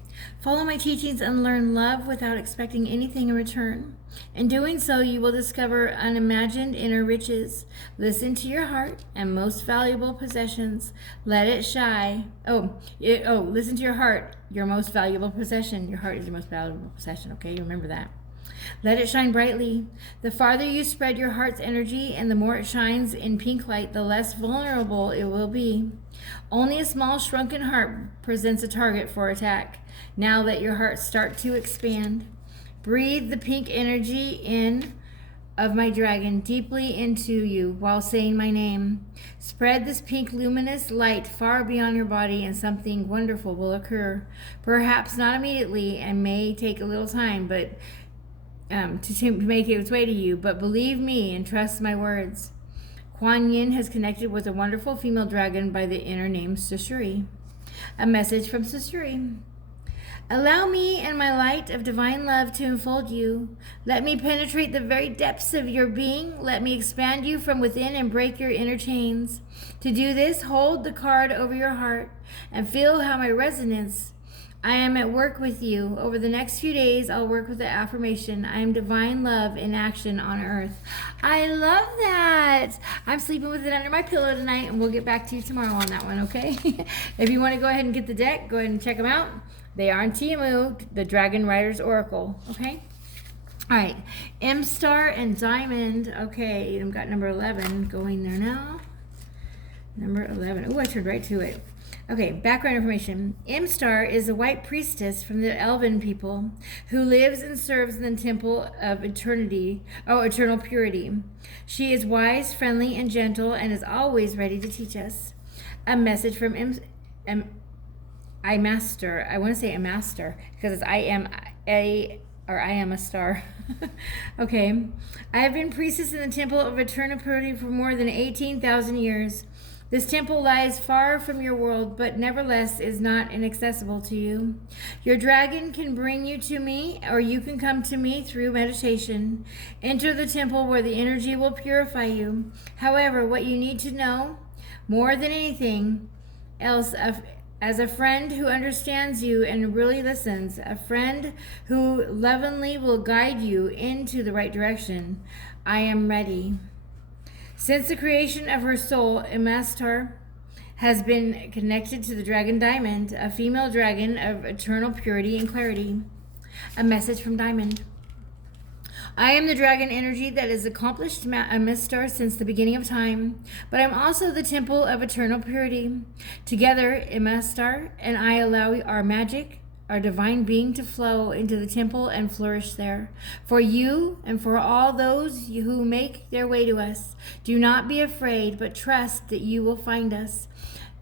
Follow my teachings and learn love without expecting anything in return. In doing so, you will discover unimagined inner riches. Listen to your heart and most valuable possessions. Let it shine. Listen to your heart, your most valuable possession. Your heart is your most valuable possession, okay? Remember that. Let it shine brightly. The farther you spread your heart's energy and the more it shines in pink light, the less vulnerable it will be. Only a small shrunken heart presents a target for attack. Now let your heart start to expand. Breathe the pink energy in of my dragon deeply into you while saying my name. Spread this pink luminous light far beyond your body and something wonderful will occur. Perhaps not immediately and may take a little time, but to make its way to you, but believe me and trust my words. Kuan Yin has connected with a wonderful female dragon by the inner name Susuri. A message from Susuri. Allow me and my light of divine love to enfold you. Let me penetrate the very depths of your being. Let me expand you from within and break your inner chains. To do this, hold the card over your heart and feel how my resonance I am at work with you. Over the next few days, I'll work with the affirmation, I am divine love in action on earth. I love that. I'm sleeping with it under my pillow tonight, and we'll get back to you tomorrow on that one, okay? If you want to go ahead and get the deck, go ahead and check them out. They are on Tiamu, the Dragon Riders Oracle, okay? All right, M Star and Diamond. Okay, I've got number 11 going there now. Number 11. Oh, I turned right to it. Okay, background information. M Star is a white priestess from the Elven people who lives and serves in the temple of eternal purity. She is wise, friendly, and gentle, and is always ready to teach us. A message from I Master. I want to say a master because it's I am a star. Okay. I have been priestess in the temple of eternal purity for more than 18,000 years. This temple lies far from your world, but nevertheless is not inaccessible to you. Your dragon can bring you to me, or you can come to me through meditation. Enter the temple where the energy will purify you. However, what you need to know, more than anything else, as a friend who understands you and really listens, a friend who lovingly will guide you into the right direction, I am ready. Since the creation of her soul, Imastar has been connected to the dragon Diamond, a female dragon of eternal purity and clarity. A message from Diamond. I am the dragon energy that has accomplished Imastar since the beginning of time, but I'm also the temple of eternal purity. Together, Imastar and I allow our magic, our divine being to flow into the temple and flourish there. For you and for all those who make their way to us, do not be afraid, but trust that you will find us.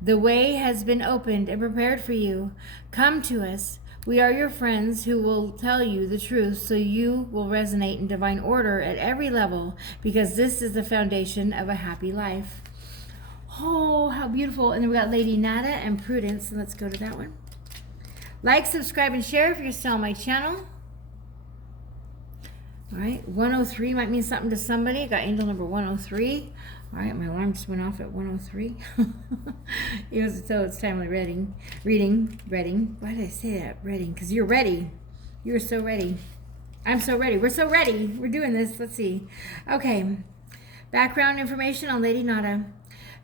The way has been opened and prepared for you. Come to us. We are your friends who will tell you the truth so you will resonate in divine order at every level, because this is the foundation of a happy life. Oh, how beautiful. And then we got Lady Nada and Prudence. And let's go to that one. Like, subscribe, and share if you're still on my channel. All right, 103 might mean something to somebody. Got angel number 103. All right, my alarm just went off at 103. So it's timely reading. Why did I say that? Reading, because you're ready. You're so ready. I'm so ready. We're so ready. We're doing this. Let's see. Okay, background information on Lady Nada.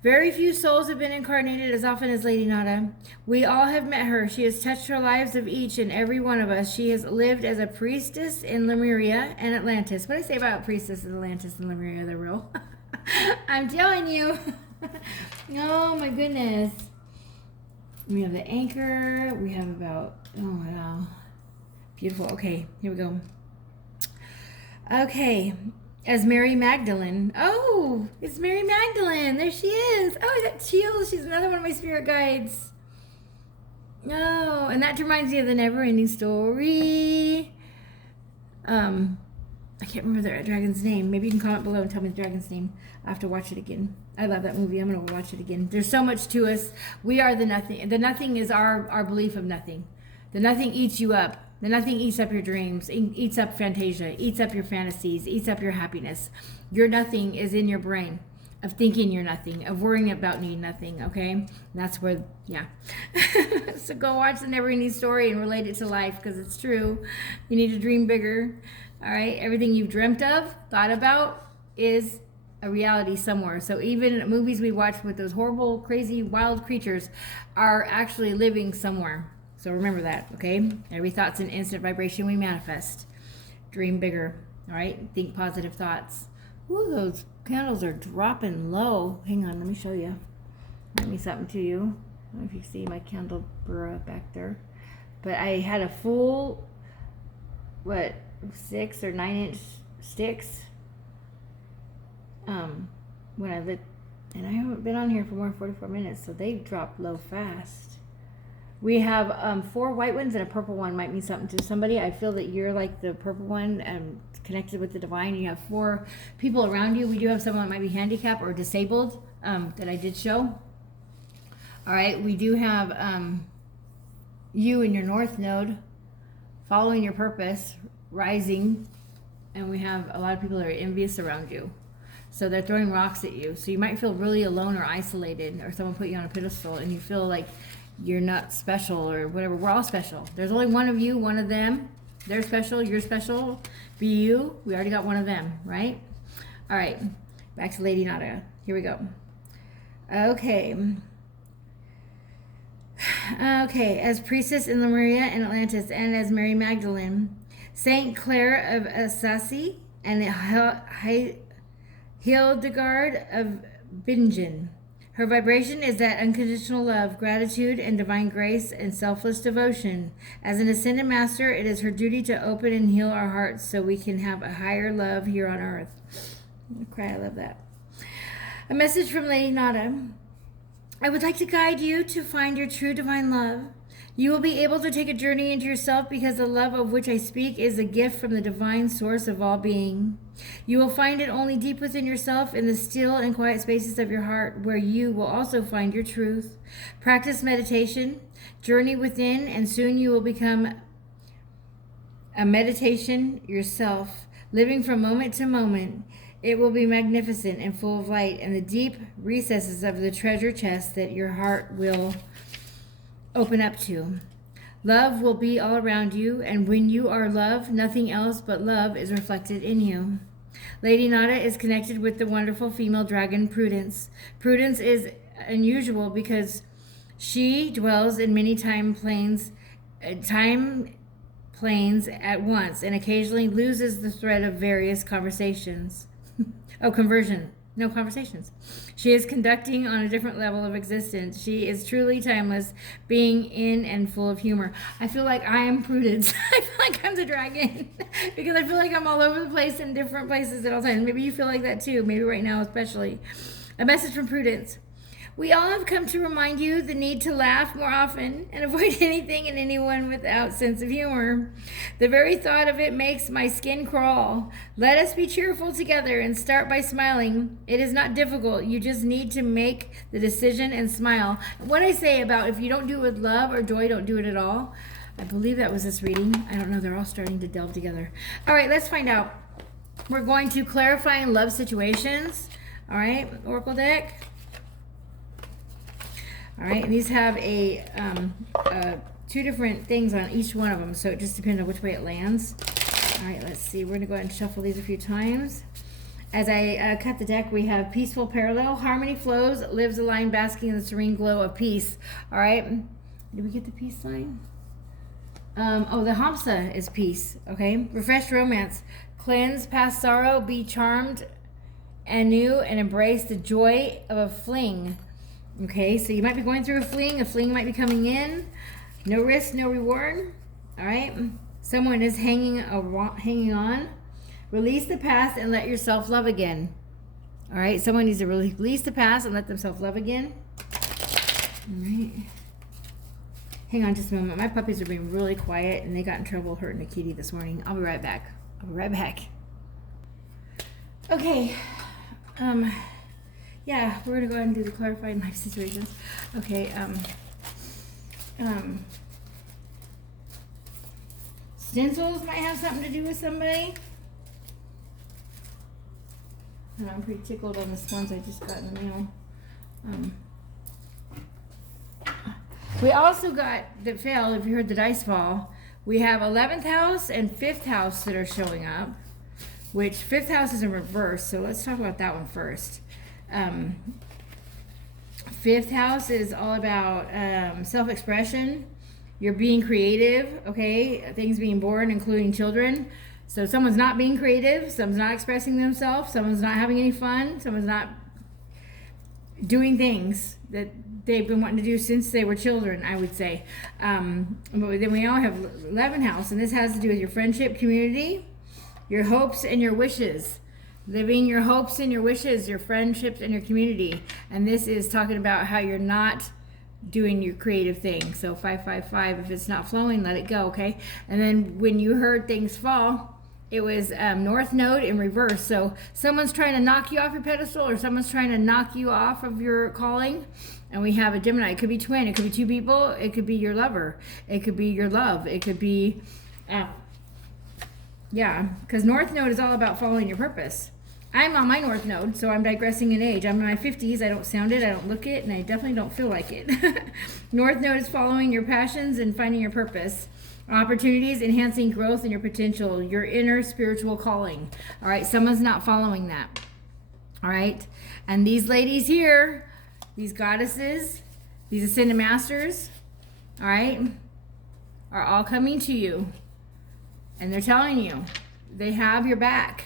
Very few souls have been incarnated as often as Lady Nada. We all have met her. She has touched the lives of each and every one of us. She has lived as a priestess in Lemuria and Atlantis. What do I say about priestess in Atlantis and Lemuria? They're real. I'm telling you. Oh my goodness. We have the anchor. We have about, oh wow. Beautiful. Okay, here we go. Okay. As Mary Magdalene. Oh, it's Mary Magdalene. There she is. Oh, I got chills. She's another one of my spirit guides. Oh, and that reminds me of the Never-Ending Story. I can't remember the dragon's name. Maybe you can comment below and tell me the dragon's name. I have to watch it again. I love that movie. I'm going to watch it again. There's so much to us. We are the nothing. The nothing is our belief of nothing. The nothing eats you up. The nothing eats up your dreams, eats up fantasia, eats up your fantasies, eats up your happiness. Your nothing is in your brain of thinking you're nothing, of worrying about needing nothing, okay? And that's where, yeah. So go watch the Never-Ending Story and relate it to life, because it's true. You need to dream bigger, all right? Everything you've dreamt of, thought about, is a reality somewhere. So even movies we watch with those horrible, crazy, wild creatures are actually living somewhere. So remember that, okay? Every thought's an instant vibration we manifest. Dream bigger, all right? Think positive thoughts. Ooh, those candles are dropping low. Hang on, let me show you. Let me something to you. I don't know if you see my candelabra back there. But I had a full, 6 or 9 inch sticks when I lit. And I haven't been on here for more than 44 minutes, so they dropped low fast. We have 4 white ones and a purple one. Might mean something to somebody. I feel that you're like the purple one and connected with the divine. You have 4 people around you. We do have someone that might be handicapped or disabled that I did show. All right, we do have you in your north node, following your purpose, rising, and we have a lot of people that are envious around you. So they're throwing rocks at you. So you might feel really alone or isolated, or someone put you on a pedestal and you feel like you're not special or whatever. We're all special. There's only one of you, one of them. They're special, you're special. Be you. We already got one of them, right? All right, back to Lady Nada. Here we go. Okay. Okay, as priestess in Lemuria and Atlantis, and as Mary Magdalene, Saint Clare of Assisi, and Hildegard of Bingen. Her vibration is that unconditional love, gratitude, and divine grace and selfless devotion. As an ascended master, it is her duty to open and heal our hearts so we can have a higher love here on earth. I'm gonna cry, I love that. A message from Lady Nada. I would like to guide you to find your true divine love. You will be able to take a journey into yourself because the love of which I speak is a gift from the divine source of all being. You will find it only deep within yourself in the still and quiet spaces of your heart, where you will also find your truth. Practice meditation, journey within, and soon you will become a meditation yourself, living from moment to moment. It will be magnificent and full of light and the deep recesses of the treasure chest that your heart will open up to. Love will be all around you, and when you are love, nothing else but love is reflected in you. Lady Nada is connected with the wonderful female dragon Prudence. Prudence is unusual because she dwells in many time planes at once and occasionally loses the thread of various conversations. Conversations. She is conducting on a different level of existence. She is truly timeless, being in and full of humor. I feel like I am Prudence. I feel like I'm the dragon because I feel like I'm all over the place in different places at all times. Maybe you feel like that too. Maybe right now especially. A message from Prudence. We all have come to remind you the need to laugh more often and avoid anything and anyone without sense of humor. The very thought of it makes my skin crawl. Let us be cheerful together and start by smiling. It is not difficult. You just need to make the decision and smile. What I say about if you don't do it with love or joy, don't do it at all. I believe that was this reading. I don't know. They're all starting to delve together. All right, let's find out. We're going to clarify in love situations. All right, Oracle deck. All right, and these have two different things on each one of them, so it just depends on which way it lands. All right, let's see. We're going to go ahead and shuffle these a few times. As I cut the deck, we have peaceful parallel. Harmony flows, lives a line basking in the serene glow of peace. All right, did we get the peace sign? The Hamsa is peace, okay? Refreshed romance. Cleanse past sorrow, be charmed anew, and embrace the joy of a fling. Okay, so you might be going through a fling might be coming in. No risk, no reward. All right, someone is hanging on. Release the past and let yourself love again. All right, someone needs to release the past and let themselves love again. All right, hang on just a moment. My puppies are being really quiet and they got in trouble hurting a kitty this morning. I'll be right back. Okay, yeah, we're gonna go ahead and do the clarified life situations. Okay, stencils might have something to do with somebody. And I'm pretty tickled on the ones I just got in the mail. We also got, that failed, if you heard the dice fall, we have 11th house and 5th house that are showing up, which 5th house is in reverse, so let's talk about that one first. 5th house is all about self-expression. You're being creative, okay? Things being born, including children. So someone's not being creative, someone's not expressing themselves, someone's not having any fun, someone's not doing things that they've been wanting to do since they were children, I would say. But then we all have 11th house, and this has to do with your friendship community, your hopes and your wishes. Living your hopes and your wishes, your friendships and your community. And this is talking about how you're not doing your creative thing. So 555, if it's not flowing, let it go, okay? And then when you heard things fall, it was North Node in reverse. So someone's trying to knock you off your pedestal, or someone's trying to knock you off of your calling. And we have a Gemini. It could be twin. It could be two people. It could be your lover. It could be your love. It could be, yeah, because North Node is all about following your purpose. I'm on my North Node, so I'm digressing in age. I'm in my 50s. I don't sound it, I don't look it, and I definitely don't feel like it. North Node is following your passions and finding your purpose. Opportunities, enhancing growth and your potential, your inner spiritual calling. All right, someone's not following that. All right, and these ladies here, these goddesses, these ascended masters, all right, are all coming to you, and they're telling you they have your back.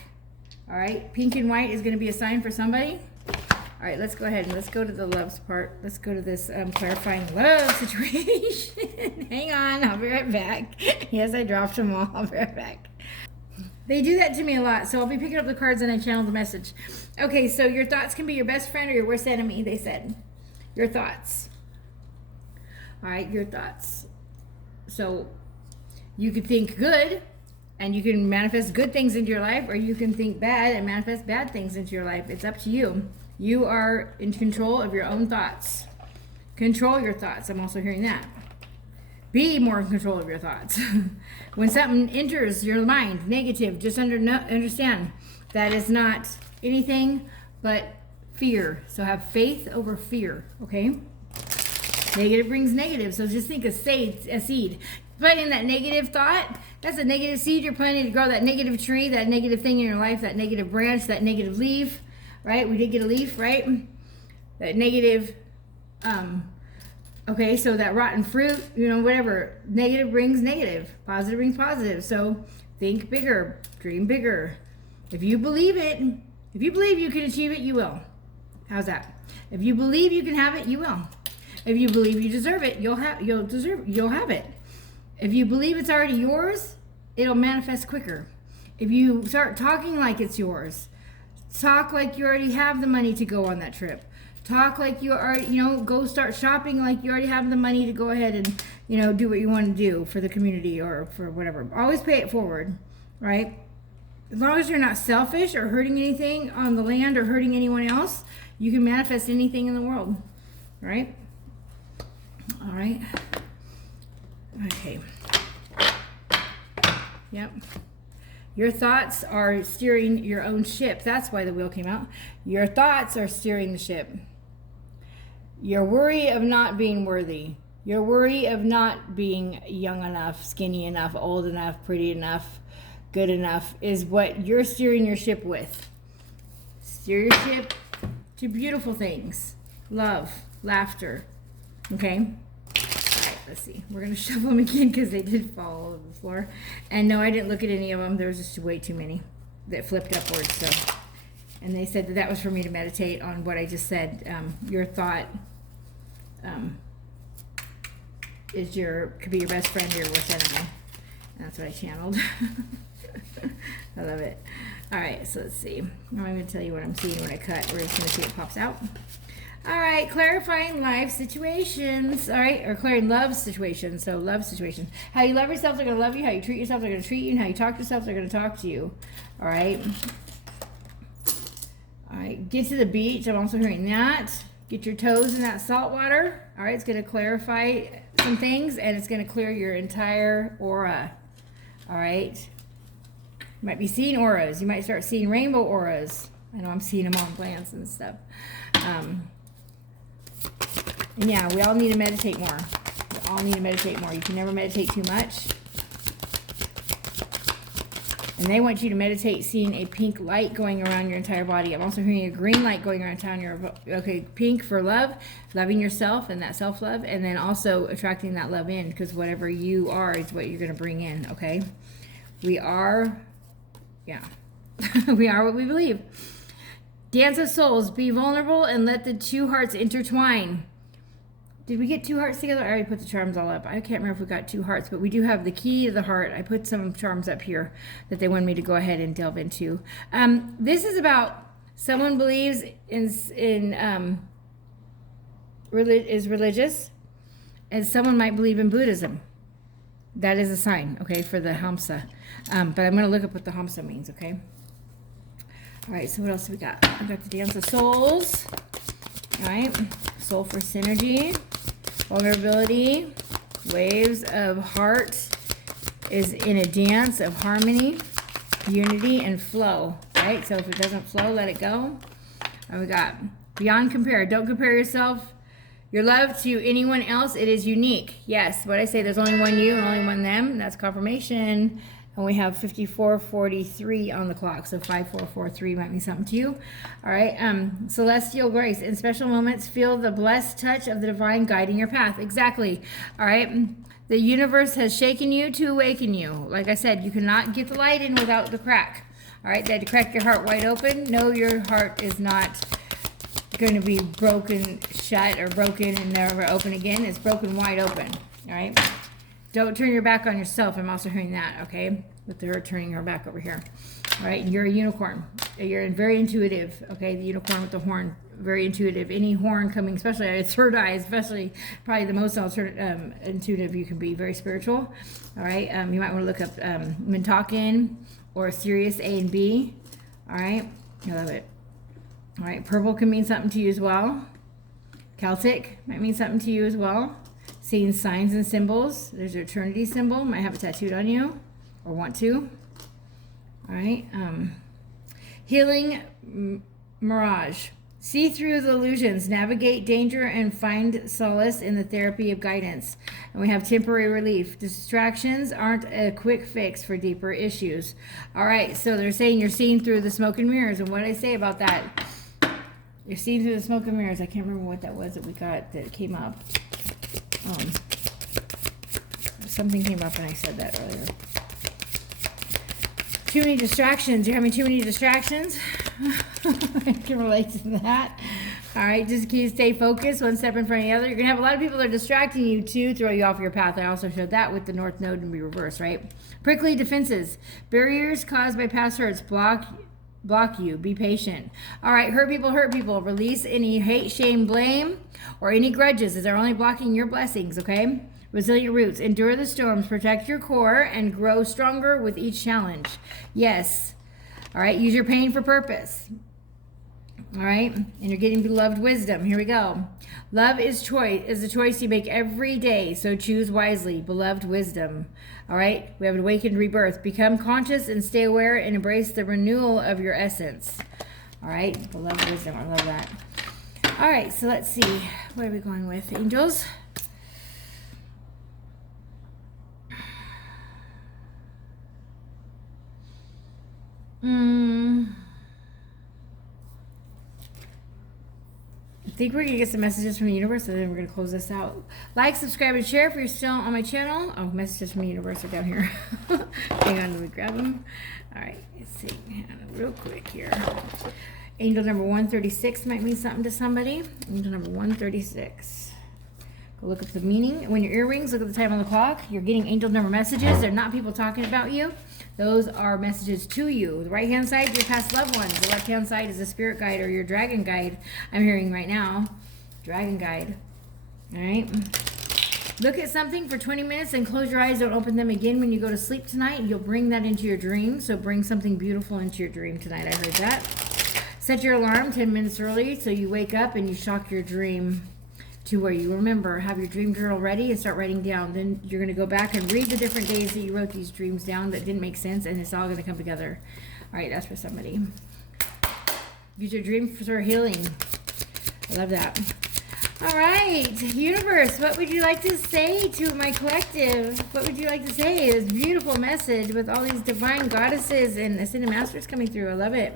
All right, pink and white is going to be a sign for somebody. All right, let's go ahead and let's go to the loves part. Let's go to this clarifying love situation. Hang on, I'll be right back. Yes, I dropped them all. I'll be right back. They do that to me a lot, so I'll be picking up the cards and I channel the message. Okay, so your thoughts can be your best friend or your worst enemy, they said. Your thoughts. All right, your thoughts. So you could think good and you can manifest good things into your life, or you can think bad and manifest bad things into your life. It's up to you. You are in control of your own thoughts. Control your thoughts. I'm also hearing that. Be more in control of your thoughts. When something enters your mind, negative, just understand that is not anything but fear. So have faith over fear, okay? Negative brings negative, so just think of a seed. Planting that negative thought, that's a negative seed. You're planting to grow that negative tree, that negative thing in your life, that negative branch, that negative leaf. Right? We did get a leaf, right? That negative, okay, so that rotten fruit, you know, whatever. Negative brings negative. Positive brings positive. So think bigger. Dream bigger. If you believe it, if you believe you can achieve it, you will. How's that? If you believe you can have it, you will. If you believe you deserve it, you'll have it. If you believe it's already yours, it'll manifest quicker. If you start talking like it's yours, talk like you already have the money to go on that trip. Talk like you are, go start shopping like you already have the money to go ahead and, do what you want to do for the community or for whatever. Always pay it forward, right? As long as you're not selfish or hurting anything on the land or hurting anyone else, you can manifest anything in the world, right? All right. Okay. Yep. Your thoughts are steering your own ship. That's why the wheel came out. Your thoughts are steering the ship. Your worry of not being worthy. Your worry of not being young enough, skinny enough, old enough, pretty enough, good enough is what you're steering your ship with. Steer your ship to beautiful things. Love, laughter. Okay? Let's see. We're going to shuffle them again because they did fall all over the floor. And no, I didn't look at any of them. There was just way too many that flipped upwards. So, and they said that was for me to meditate on what I just said. Your thought could be your best friend or your worst enemy. And that's what I channeled. I love it. All right, so let's see. Now I'm going to tell you what I'm seeing when I cut. We're just going to see what pops out. All right, clarifying life situations, all right, or clarifying love situations. So love situations. How you love yourself, they're going to love you. How you treat yourself, they're going to treat you. And how you talk to yourself, they're going to talk to you. All right. All right, get to the beach. I'm also hearing that. Get your toes in that salt water. All right, it's going to clarify some things, and it's going to clear your entire aura. All right. You might be seeing auras. You might start seeing rainbow auras. I know I'm seeing them on plants and stuff. And yeah, we all need to meditate more. We all need to meditate more. You can never meditate too much. And they want you to meditate seeing a pink light going around your entire body. I'm also hearing a green light going around town. Okay, pink for love, loving yourself and that self-love, and then also attracting that love in, because whatever you are is what you're going to bring in, okay? We are, yeah, we are what we believe. Dance of souls, be vulnerable and let the two hearts intertwine. Did we get two hearts together? I already put the charms all up. I can't remember if we got two hearts, but we do have the key to the heart. I put some charms up here that they wanted me to go ahead and delve into. This is about someone believes is religious, and someone might believe in Buddhism. That is a sign, okay, for the Hamsa. But I'm going to look up what the Hamsa means, okay? All right, so what else do we got? We got the Dance of Souls. All right, Soul for Synergy. Vulnerability. Waves of Heart is in a dance of harmony, unity, and flow. right? So if it doesn't flow, let it go. And we got beyond compare. Don't compare your love to anyone else. It is unique. Yes, what I say, there's only one you and only one them. And that's confirmation. And we have 54:43 on the clock. So 5443 might mean something to you. All right. Celestial grace. In special moments, feel the blessed touch of the divine guiding your path. Exactly. All right. The universe has shaken you to awaken you. Like I said, you cannot get the light in without the crack. All right. They had to crack your heart wide open. No, your heart is not going to be broken shut or broken and never open again. It's broken wide open. All right. Don't turn your back on yourself. I'm also hearing that, okay? With her turning her back over here. All right, you're a unicorn. You're very intuitive, okay? The unicorn with the horn, very intuitive. Any horn coming, especially at its third eye, especially probably the most intuitive you can be, very spiritual. All right, you might want to look up Mintalkin or Sirius A and B. All right, I love it. All right, purple can mean something to you as well. Celtic might mean something to you as well. Seeing signs and symbols. There's your eternity symbol. Might have it tattooed on you or want to. All right. Healing mirage. See through the illusions, navigate danger, and find solace in the therapy of guidance. And we have temporary relief. Distractions aren't a quick fix for deeper issues. All right. So they're saying you're seeing through the smoke and mirrors. And what did I say about that? You're seeing through the smoke and mirrors. I can't remember what that was that we got that came up. Something came up and I said that earlier. Too many distractions. You're having too many distractions. I can relate to that. All right, just stay focused, one step in front of the other. You're going to have a lot of people that are distracting you to throw you off your path. I also showed that with the North Node and be reversed, right? Prickly defenses. Barriers caused by past hurts block you. Be patient. All right, hurt people. Release any hate, shame, blame, or any grudges as they're only blocking your blessings, okay? Resilient roots. Endure the storms. Protect your core and grow stronger with each challenge. Yes. All right, use your pain for purpose. All right, and you're getting beloved wisdom. Here we go. Love is a choice you make every day, so choose wisely. Beloved wisdom. All right, we have an awakened rebirth. Become conscious and stay aware and embrace the renewal of your essence. All right, beloved wisdom. I love that. All right, so let's see. What are we going with? Angels? I think we're going to get some messages from the universe, and then we're going to close this out. Like, subscribe, and share if you're still on my channel. Oh, messages from the universe are down here. Hang on, let me grab them. All right, let's see. Real quick here. Angel number 136 might mean something to somebody. Angel number 136. Go look up the meaning. When your earrings, look at the time on the clock. You're getting angel number messages. They're not people talking about you. Those are messages to you. The right-hand side, your past loved ones. The left-hand side is a spirit guide or your dragon guide. I'm hearing right now. Dragon guide. All right. Look at something for 20 minutes and close your eyes. Don't open them again when you go to sleep tonight. You'll bring that into your dream. So bring something beautiful into your dream tonight. I heard that. Set your alarm 10 minutes early so you wake up and you shock your dream to where you remember. Have your dream journal ready and start writing down. Then you're going to go back and read the different days that you wrote these dreams down that didn't make sense, and it's all going to come together. All right, that's for somebody. Use your dream for healing. I love that. All right, universe, what would you like to say to my collective? What would you like to say? This beautiful message with all these divine goddesses and ascended masters coming through. I love it.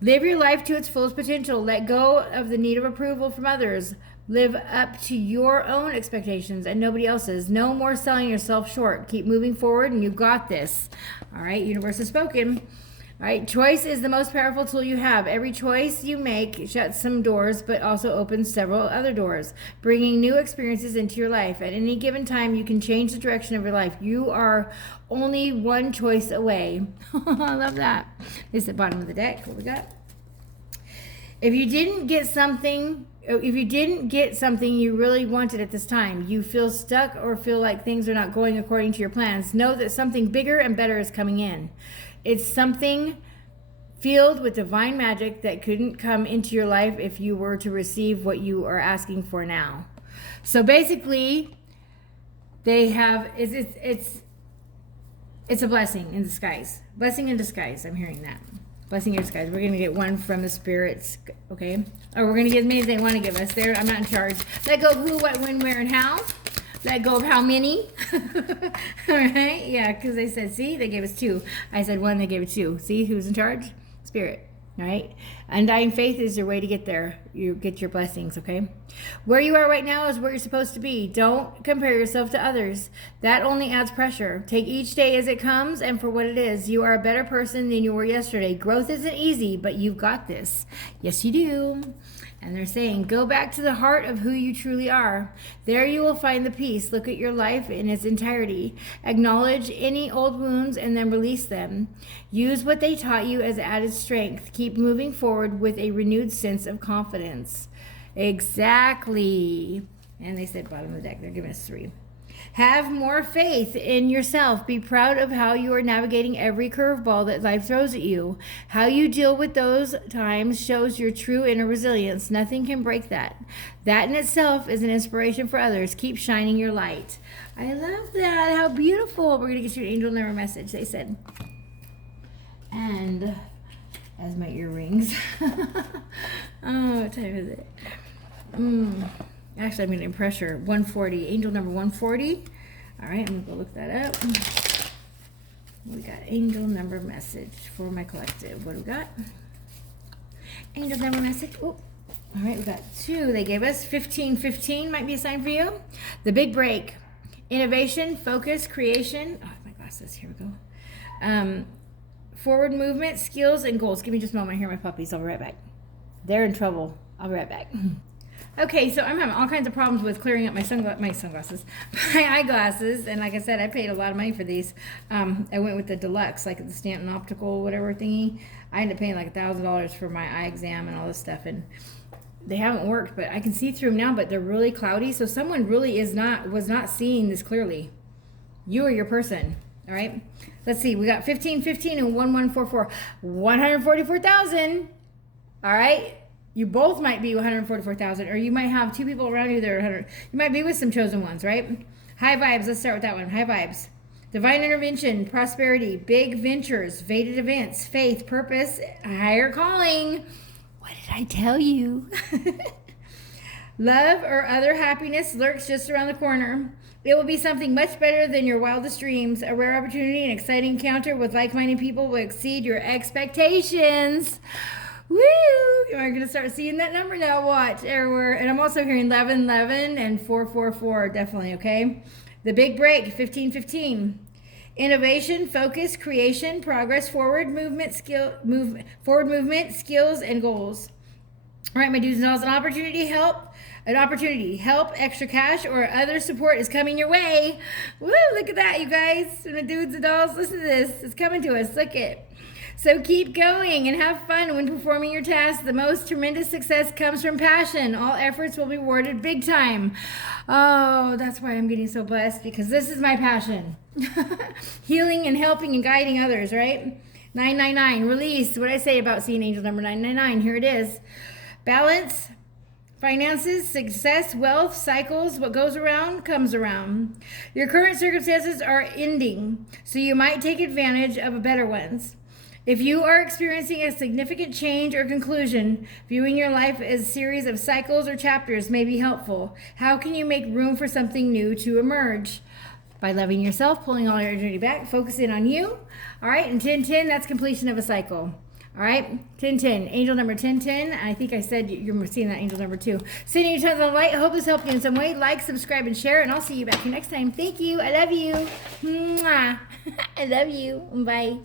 Live your life to its fullest potential. Let go of the need of approval from others. Live up to your own expectations and nobody else's. No more selling yourself short. Keep moving forward and you got this. All right, universe has spoken. All right, choice is the most powerful tool you have. Every choice you make shuts some doors, but also opens several other doors, bringing new experiences into your life. At any given time, you can change the direction of your life. You are only one choice away. I love that. This is the bottom of the deck. What we got? If you didn't get something you really wanted at this time, you feel stuck or feel like things are not going according to your plans, know that something bigger and better is coming in. It's something filled with divine magic that couldn't come into your life if you were to receive what you are asking for now. So basically, they have it's a blessing in disguise. Blessing in disguise. I'm hearing that. Blessing yours, guys. We're going to get one from the spirits, okay? Or we're going to get as many as they want to give us. I'm not in charge. Let go of who, what, when, where, and how. Let go of how many. All right? Yeah, because they said, see, they gave us 2. I said 1, they gave it 2. See who's in charge? Spirit. All right? Undying faith is your way to get there. You get your blessings, okay? Where you are right now is where you're supposed to be. Don't compare yourself to others. That only adds pressure. Take each day as it comes and for what it is. You are a better person than you were yesterday. Growth isn't easy, but you've got this. Yes, you do. And they're saying, go back to the heart of who you truly are. There you will find the peace. Look at your life in its entirety. Acknowledge any old wounds and then release them. Use what they taught you as added strength. Keep moving forward with a renewed sense of confidence. Exactly. And they said bottom of the deck. They're giving us 3. Have more faith in yourself. Be proud of how you are navigating every curveball that life throws at you. How you deal with those times shows your true inner resilience. Nothing can break that. That in itself is an inspiration for others. Keep shining your light. I love that. How beautiful. We're going to get you an angel number message, they said. And as my earrings. Oh, what time is it? Actually, I'm getting pressure. 140. Angel number 140. All right, I'm going to go look that up. We got angel number message for my collective. What do we got? Angel number message. Oh, all right, we got 2. They gave us 1515 might be a sign for you. The big break. Innovation, focus, creation. Oh, my glasses. Here we go. Forward movement, skills, and goals. Give me just a moment. I hear my puppies. I'll be right back. They're in trouble. I'll be right back. Okay, so I'm having all kinds of problems with clearing up my sunglasses, my eyeglasses, and like I said, I paid a lot of money for these. I went with the deluxe, like the Stanton Optical whatever thingy. I ended up paying like $1,000 for my eye exam and all this stuff, and they haven't worked, but I can see through them now, but they're really cloudy, so someone really was not seeing this clearly. You are your person, all right? Let's see, we got 1515 and 1144, 144,000, all right? You both might be 144,000, or you might have 2 people around you that are 100. You might be with some chosen ones, right? High vibes. Let's start with that one. High vibes. Divine intervention, prosperity, big ventures, fated events, faith, purpose, higher calling. What did I tell you? Love or other happiness lurks just around the corner. It will be something much better than your wildest dreams. A rare opportunity, an exciting encounter with like-minded people will exceed your expectations. Woo! You're going to start seeing that number now. Watch everywhere. And I'm also hearing 1111 and 444. Definitely, okay? The big break, 1515. Innovation, focus, creation, progress, forward movement, skills, and goals. All right, my dudes and dolls, an opportunity, help, extra cash, or other support is coming your way. Woo! Look at that, you guys. And the dudes and dolls, listen to this. It's coming to us. Look it. So keep going and have fun when performing your tasks. The most tremendous success comes from passion. All efforts will be rewarded big time. Oh, that's why I'm getting so blessed, because this is my passion. Healing and helping and guiding others, right? 999, release. What did I say about seeing angel number 999? Here it is. Balance, finances, success, wealth, cycles. What goes around comes around. Your current circumstances are ending, so you might take advantage of better ones. If you are experiencing a significant change or conclusion, viewing your life as a series of cycles or chapters may be helpful. How can you make room for something new to emerge? By loving yourself, pulling all your energy back, focusing on you. All right, and 1010, that's completion of a cycle. All right, 1010, angel number 1010. I think I said you're seeing that angel number 2. Sending you tons of light. I hope this helped you in some way. Like, subscribe, and share, and I'll see you back here next time. Thank you. I love you. Mwah. I love you. Bye.